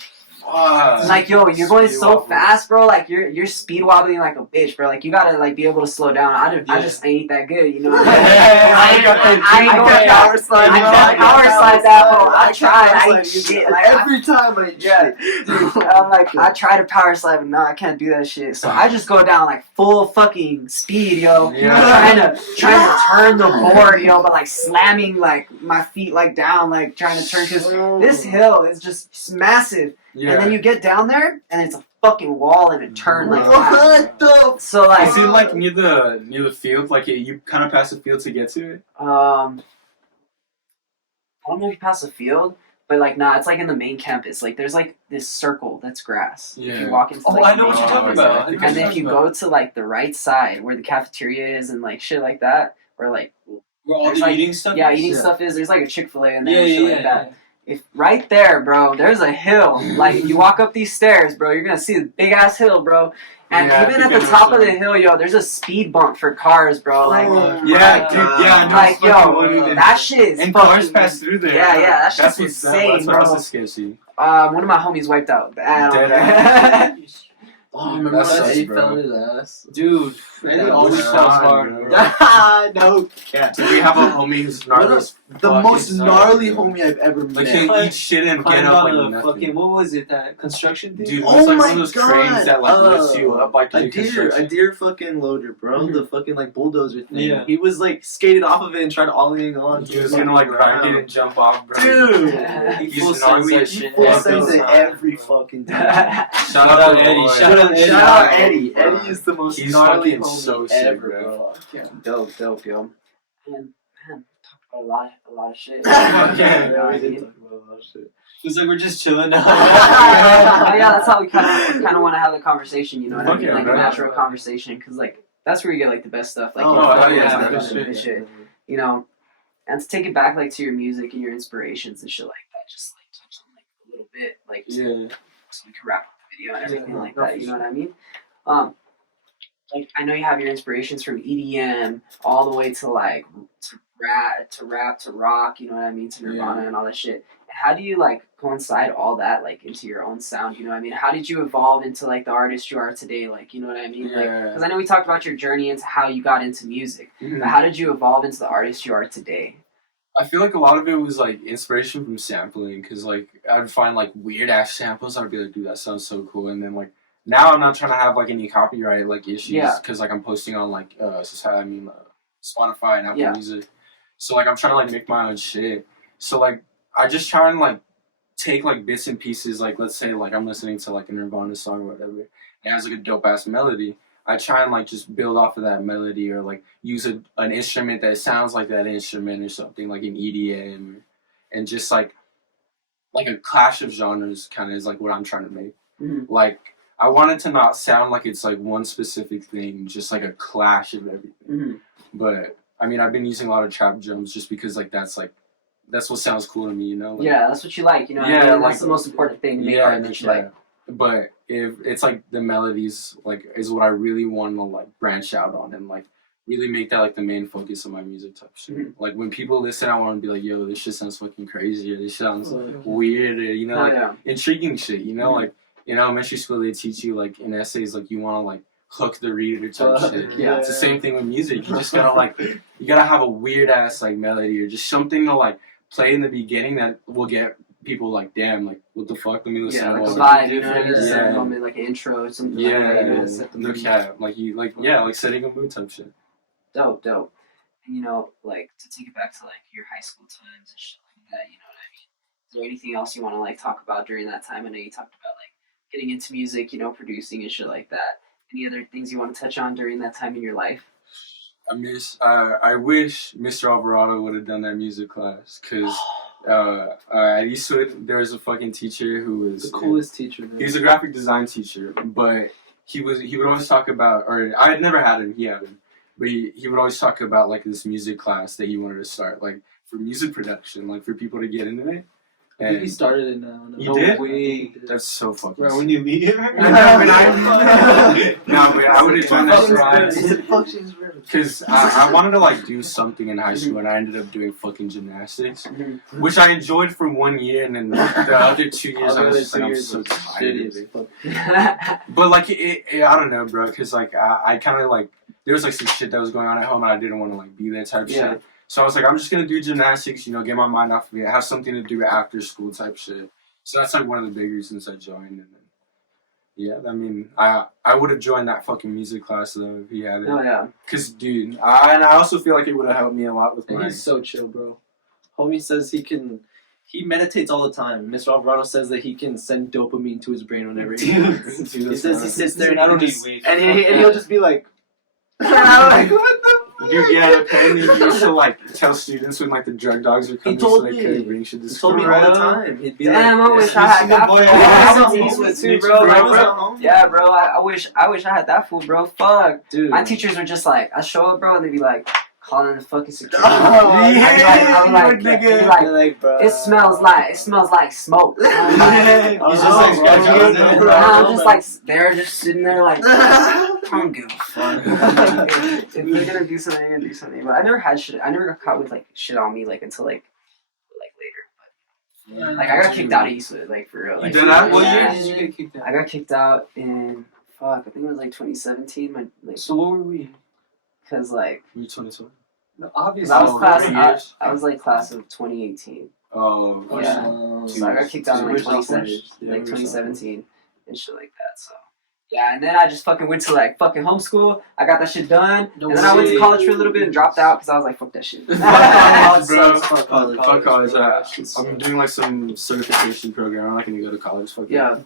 Fuck. Like, yo, you're going Speed so wobbling. fast, bro. Like, you're speed wobbling like a bitch, bro. Like, you gotta like be able to slow down. I just ain't that good, you know. What I mean? I ain't going power slide. I can't power slide that, bro. I tried. I ain't shit. Like, every time I I'm like, I try to power slide, but no, I can't do that shit. So I just go down like full fucking speed, yo. Yeah. Trying to turn the board, yo, but like slamming like my feet like down, like trying to turn, cause this hill is just massive. Yeah. And then you get down there, and it's a fucking wall and a turn like that. What the? So like, Is it like near the field? Like you kind of pass the field to get to it? I don't know if you pass the field, but like, nah, it's like in the main campus. Like, there's like this circle that's grass. If Yeah. you walk into, Oh, like, I the know what main you're talking campus, about. and then if you go to like the right side where the cafeteria is and like shit like that, where like Where all there's, the like, eating stuff yeah, is? eating stuff is. There's like a Chick-fil-A in there Yeah, and shit yeah, like that. If right there, bro, there's a hill. Like, you walk up these stairs, bro, you're gonna see the big ass hill, bro. And Yeah, even I at the think I know top of what the hill, yo, there's a speed bump for cars, bro. Like, Yeah, dude. Yeah, I know. like, it's fucking yo, one. that shit is And fucking. cars pass through there. Yeah, yeah, that shit's That's insane, That's what bro. else is sketchy. One of my homies wiped out. I don't Dead know. Oh, remember That that sucks, he bro. fell in his ass? Dude, Randy That always was falls hard, hard. bro. No. So we have a homie who's gnarly as The fuck most inside, gnarly bro. homie I've ever Like met. he'll eat shit and get Climbed up on like a nothing. fucking, what was it, that construction thing? Dude, it Oh was like my one of those God. trains that like lifts you up like a in construction. deer fucking loader, bro. The fucking like bulldozer thing. Yeah. He was like skated off of it and tried ollieing on. He was gonna like grind it and jump off, bro. Dude, He He's full gnarly sends that as shit. full Yeah, sends dude. it every fucking time. Shout out to Eddie. Boy. Shout out Eddie. Shout out Eddie. Eddie is the most He's gnarly fucking homie so sick, ever, bro. Dope, yo. And man, talked about a lot of shit. Yeah, You know what I we did mean? talk about a lot of shit. It's like we're just chilling now. But yeah, that's how we kind of want to have the conversation. You know what I Fuck mean? yeah, Like bro. a natural conversation, because like that's where you get like the best stuff. Like, Oh, you know, hell like, yeah, talking for about sure. the shit. You know, and to take it back like to your music and your inspirations and shit like that. Just like touch on like a little bit, like Yeah. so we can wrap up the video and everything Yeah, like no, that. for You know what I mean? Like I know you have your inspirations from EDM all the way to like to rap to rock. You know what I mean? To Nirvana and all that shit. How do you like coincide all that like into your own sound? You know what I mean? How did you evolve into like the artist you are today? Like, you know what I mean? Like, Yeah. because I know we talked about your journey into how you got into music, Mhm. but how did you evolve into the artist you are today? I feel like a lot of it was like inspiration from sampling, because like I'd find like weird ass samples. I'd be like, dude, that sounds so cool. And then like now I'm not trying to have like any copyright like issues, Yeah. because like I'm posting on like Spotify and Apple Yeah. Music. So like I'm trying to like make my own shit. So like I just try and like take like bits and pieces. Like let's say like I'm listening to like a Nirvana song or whatever. It has like a dope ass melody. I try and like just build off of that melody, or like use an instrument that sounds like that instrument or something, like an EDM, and just like a clash of genres kind of is like what I'm trying to make. Mhm. Like I want it to not sound like it's like one specific thing, just like a clash of everything. Mm-hmm. But I mean, I've been using a lot of trap drums just because like that's what sounds cool to me, you know? Like, Yeah, that's what you like. You know, what Yeah, I mean? like- That's the most important thing to make art that you like. But if it's like the melodies like is what I really want to like branch out on and like really make that like the main focus of my music type shit. Mhm. Like when people listen, I want to be like, yo, this shit sounds fucking crazy, or this sounds weird, or you know, Oh, like yeah. intriguing shit. You know, Mhm. like in elementary school they teach you like in essays like you want to like hook the reader type shit. Yeah. It's the same thing with music. You just gotta like you gotta have a weird ass like melody or just something to like play in the beginning that will get people like, damn, like what the fuck? Let me listen Yeah, to like a more. vibe, you know what I mean? Just Yeah. like a moment, like an intro or something like Yeah, that. You know, set the no mood. cap. Like you, like yeah, like setting a mood type shit. Dope. And you know, like to take it back to like your high school times and shit like that, you know what I mean? Is there anything else you want to like talk about during that time? I know you talked about like getting into music, you know, producing and shit like that. Any other things you want to touch on during that time in your life? I wish Mr. Alvarado would have done that music class, cause at Eastwood there was a fucking teacher who was The coolest teacher. Man. he was a graphic design teacher, but he would always talk about, or I had never had him, he had him, but he would always talk about like this music class that he wanted to start, like for music production, like for people to get into it. I think he started it now. You did? Way. That's so fucking. Bro, when you leave. No, man, I would have done that shit. Because I wanted to like do something in high school, and I ended up doing fucking gymnastics, which I enjoyed for 1 year, and then the other 2 years I was just like, I'm so tired of it. But like, I don't know, bro, because like I kind of like there was like some shit that was going on at home, and I didn't want to like be there type shit. So I was like, I'm just gonna do gymnastics, get my mind off of it, have something to do after school type shit. So that's like one of the big reasons I joined. And then, yeah, I mean, I would have joined that fucking music class though if he had it. Oh yeah. Cause dude, I also feel like it would have helped me a lot with And my. he's so chill, bro. Homie says he meditates all the time. Mr. Alvarado says that he can send dopamine to his brain whenever he wants. He says he sits there and he'll just be like, like, what the? Dude, yeah, apparently he used to like tell students when like the drug dogs were coming, so they couldn't bring shit to He school. told me all the time. He'd be Damn, like, I wish I had that fool. I went to Eastwood too, bro. bro. Yeah, bro. I wish I had that fool, bro. Fuck. Dude. My teachers were just like, I show up, bro, and they'd be like, calling the fucking security. Oh, bro. It smells like smoke. I'm just like, they're just sitting there like, I don't give a fuck. If they're gonna do something, they're gonna do something. But I never had shit. I never got caught with like shit on me like until like later. But like I got kicked out of Eastwood, like for real. Like, You did that? What yeah. year did you get kicked out? I got kicked out in I think it was like 2017. My like, So what were we? cause like You 22? No, obviously. I was class. years. I was like class of 2018. Oh, Yeah. So I got kicked out in like 2017 and shit like that. So yeah, and then I just fucking went to like fucking homeschool. I got that shit done, and then I went to college for a little bit and dropped out because I was like, fuck that shit. Fuck college. I'm doing like some certification program. I'm not gonna go to college. Fuck Yeah. that.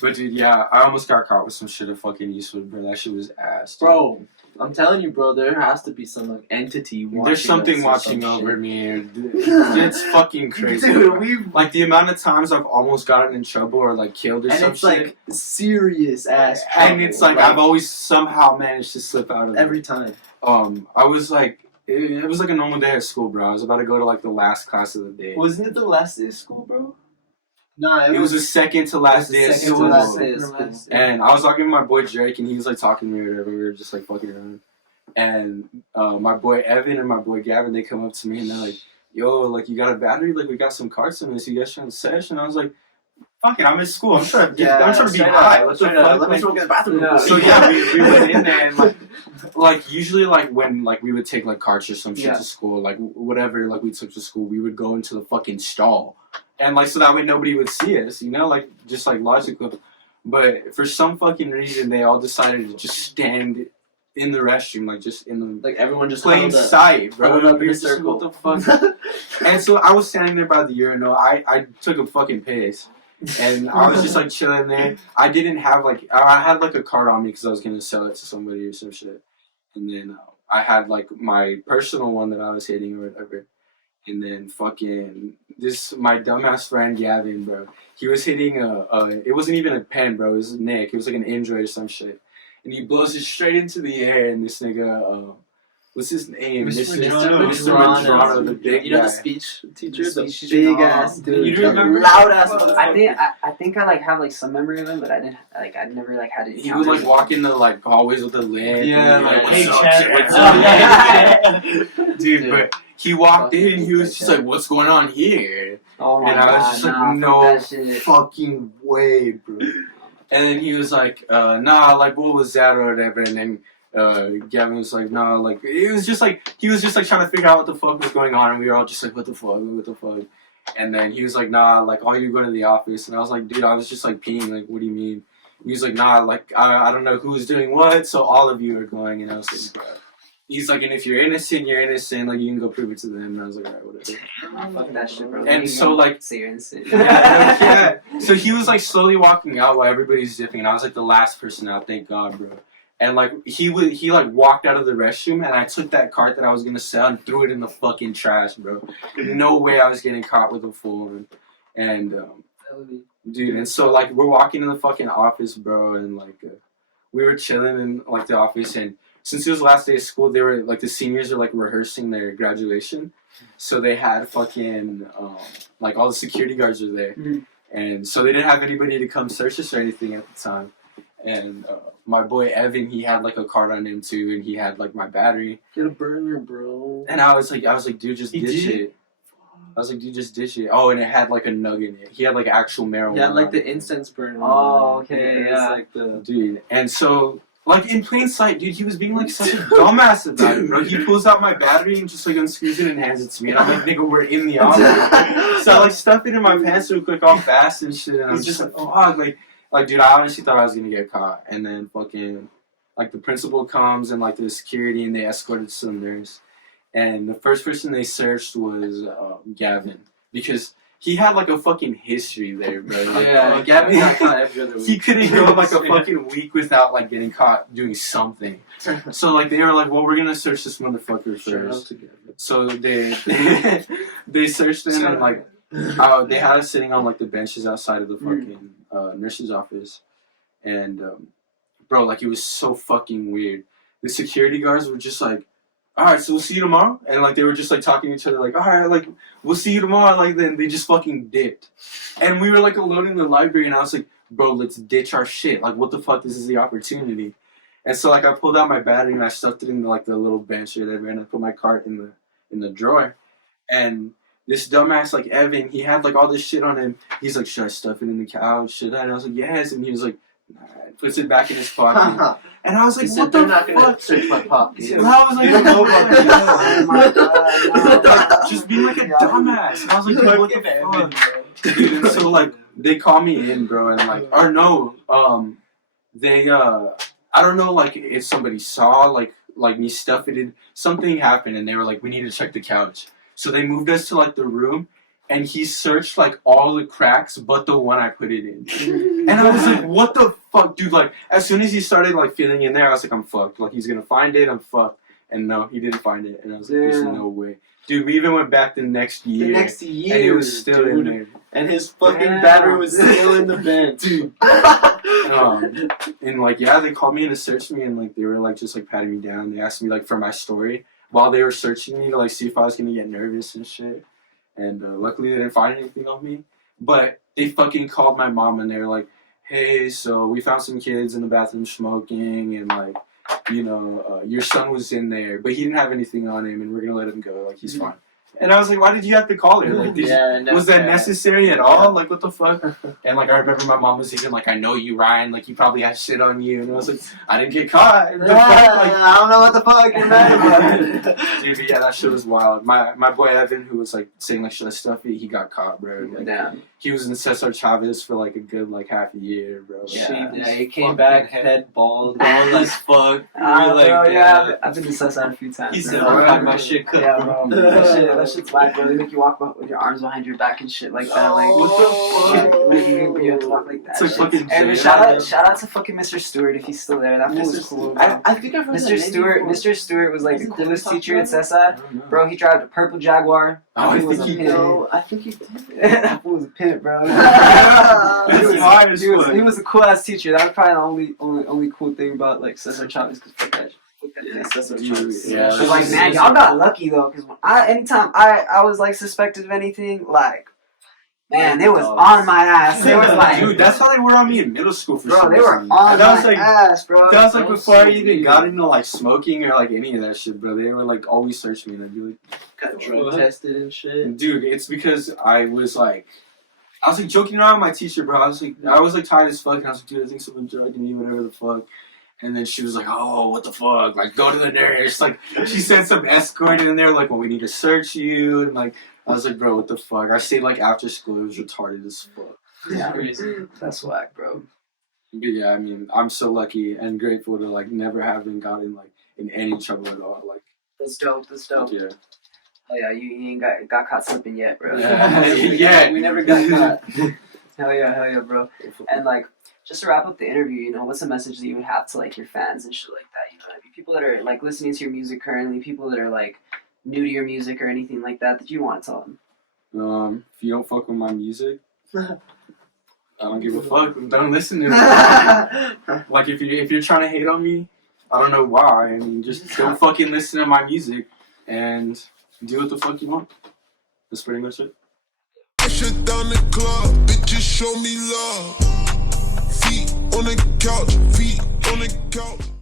But dude, yeah, I almost got caught with some shit at fucking Eastwood, bro. That shit was ass. Dude. Bro, I'm telling you, bro, there has to be some like entity watching. There's something us or watching some over shit. me. It's fucking crazy. Dude, like the amount of times I've almost gotten in trouble or like killed or and some it's shit. like serious ass. And it's like I've always somehow managed to slip out of it. every time. I was like, it was like a normal day at school, bro. I was about to go to like the last class of the day. Wasn't it the last day of school, bro? Nah, It was the second to last day of second to school. last day of school. And I was talking to my boy Drake, and he was like talking to me or whatever. We were just like fucking around. And my boy Evan and my boy Gavin, they come up to me and they're like, "Yo, like you got a battery? Like we got some cards in this. You guys trying to sesh?" And I was like, "Fuck it, I'm in school. I'm trying to be high. What the fuck?" Let me smoke in the bathroom. Yeah. So yeah, we went in there and like usually like when like we would take like carts or some shit to school, like whatever like we took to school, we would go into the fucking stall, and like so that way nobody would see us, like just like logical. But for some fucking reason, they all decided to just stand in the restroom, like just in the Like everyone just plain huddled up. sight, bro. Huddled up in a Just, circle. what the fuck? And so I was standing there by the urinal. I took a fucking piss. And I was just like chilling there. I didn't have like I had like a card on me because I was gonna sell it to somebody or some shit. And then I had like my personal one that I was hitting or whatever. And then fucking my dumbass friend Gavin, bro. He was hitting it wasn't even a pen, bro. It was a Nick. It was like an Android or some shit. And he blows it straight into the air. And this nigga, what's his name? Mr. Madrano, the big You know guy. the speech teacher, The the speech big teacher. ass dude. You do remember? Loud ass. I think I like have like some memory of him, but I never like had it. He would like walk in the like hallways with a lamp. Yeah, and, like, "What's hey, up, Chad, kid? what's up?" Dude, Dude. but he walked in and he was just like, "What's going on here?" Oh my And I was god, just like, nah, "No fuck that shit. fucking way, bro." And then he was like, "Nah, like what was that or whatever?" And then Gavin was like, "Nah, like it was just like he was just like trying to figure out what the fuck was going on, and we were all just like, what the fuck?" And then he was like, "Nah, like all you go to the office," and I was like, "Dude, I was just like peeing. Like, what do you mean?" He was like, "Nah, like I don't know who's doing what, so all of you are going." And I was like, "Bro." He's like, "And if you're innocent, you're innocent. Like you can go prove it to them." And I was like, "All right, whatever." Fuck that shit, bro. And so, like- say you're innocent. Yeah. So he was like slowly walking out while everybody's dipping, and I was like the last person out. Thank God, bro. And like he like walked out of the restroom, and I took that cart that I was gonna sell and threw it in the fucking trash, bro. No way I was getting caught with a full one. And dude, and so like we're walking in the fucking office, bro, and like we were chilling in like the office, and since it was the last day of school, they were like the seniors are like rehearsing their graduation, so they had fucking like all the security guards were there, and so they didn't have anybody to come search us or anything at the time. And my boy Evan, he had like a card on him too, and he had like my battery. Get a burner, bro. And I was like, dude, just ditch it. I was like, dude, just ditch it. Oh, and it had like a nug in it. He had like actual marijuana. Yeah, like the incense burner. Oh, okay, yeah. Like the dude. And so, like in plain sight, dude, he was being like such a dumbass about it, bro. He pulls out my battery and just like unscrews it and hands it to me, and I'm like, nigga, we're in the office. So I like stuff it in my pants real quick, all fast and shit, and I was just like, oh, like, dude, I honestly thought I was gonna get caught. And then fucking, like, the principal comes and, like, the security, and they escorted some nurse. And the first person they searched was Gavin. Because he had, like, a fucking history there, bro. Like, yeah, Gavin got caught every other week. He couldn't go, like, a fucking week without, like, getting caught doing something. So, like, they were like, well, we're gonna search this motherfucker first. So they searched him, and, like, they had us sitting on like the benches outside of the fucking nurse's office, and bro, like it was so fucking weird. The security guards were just like, "All right, so we'll see you tomorrow," and like they were just like talking to each other, like, "All right, like we'll see you tomorrow." Like then they just fucking dipped, and we were like alone in the library, and I was like, "Bro, let's ditch our shit. Like, what the fuck? This is the opportunity." And so like I pulled out my battery and I stuffed it in like the little bench or whatever, and I put my cart in the drawer, and this dumbass, like, Evan, he had, like, all this shit on him. He's like, should I stuff it in the couch? Should I? And I was like, yes. And he was like, nah. Puts it back in his pocket. And I was like, what the fuck? They're not going to search my pocket. And I was like, oh my God. Just being like a dumbass. And I was like, dude, what the fuck? Dude, and so, like, they call me in, bro. And, like, or no, they, I don't know, like, if somebody saw, like me stuff it in. Something happened, and they were like, we need to check the couch. So they moved us to, like, the room, and he searched, like, all the cracks but the one I put it in. And I was like, what the fuck, dude? Like, as soon as he started, like, feeling in there, I was like, I'm fucked. Like, he's gonna find it, I'm fucked. And no, he didn't find it. And I was like, there's no way. Dude, we even went back the next year. And it was still in there. And his fucking battery was still in the bench. Dude. And, like, yeah, they called me in to search me, and, like, they were, like, just, like, patting me down. They asked me, like, for my story while they were searching me to, like, see if I was gonna get nervous and shit. And luckily they didn't find anything on me. But they fucking called my mom, and they were like, hey, so we found some kids in the bathroom smoking, and, like, you know, your son was in there, but he didn't have anything on him, and we're gonna let him go. Like, he's fine. And I was like, why did you have to call her? Like, was that necessary at all? Like, what the fuck? And, like, I remember my mom was even like, I know you, Ryan. Like, you probably had shit on you. And I was like, I didn't get caught. Like, I don't know what the fuck you're mad about. Dude, yeah, that shit was wild. My boy Evan, who was, like, saying, like, should I stuff it? He got caught, bro. Like, Damn. He was in Cesar Chavez for, like, a good, like, half a year, bro. Yeah, he came back, head bald, bald as fuck. Bro, yeah, I've been to Cesar a few times. He said, I had my shit cut. Yeah, bro. That shit's whack, bro. They make you walk with your arms behind your back and shit like that. Like, what the fuck? Like, you have to walk like that. It's like fucking and shout out to fucking Mr. Stewart if he's still there. That fool was cool. I think I've heard Mr. Stewart was like the coolest teacher at Cesar. Bro, he drove a purple Jaguar. Oh, He was a pimp. I think he did. That fool was a pimp, bro. He was a cool ass teacher. That was probably the only cool thing about like Cesar Chavez, because fuck that shit. Yeah, Cause like, man, y'all got lucky though, cause anytime I was like suspected of anything, like, man, they was on my ass. They was like, dude, that's how they were on me in middle school for bro, some they were reason. on That was my like ass, bro. that was like before I even got into like smoking or like any of that shit, bro. They were like always search me and I'd be like, Got drug tested and shit. dude, it's because I was like joking around with my teacher, bro. I was like tired as fuck, and I was like, dude, I think someone's drugging me, whatever the fuck. And then she was like, oh, what the fuck? Like, go to the nurse. Like, she sent some escort in there, like, well, we need to search you. And, like, I was like, bro, what the fuck? I stayed, like, after school. It was retarded as fuck. Yeah, that's whack, bro. But, yeah, I mean, I'm so lucky and grateful to, like, never having gotten, like, in any trouble at all. Like, That's dope. yeah. Oh, yeah, you ain't got caught slipping yet, bro. Yeah, We never got caught. Hell yeah, bro. And, like, just to wrap up the interview, you know, what's a message that you would have to like your fans and shit like that? You know what I mean? People that are like listening to your music currently, people that are like new to your music or anything like that you want to tell them. If you don't fuck with my music, I don't give a fuck. Don't listen to it. Like if you're trying to hate on me, I don't know why. I mean, just don't fucking listen to my music and do what the fuck you want. That's pretty much it. Shut down the club, bitches show me love. Feet on the couch, feet on the couch.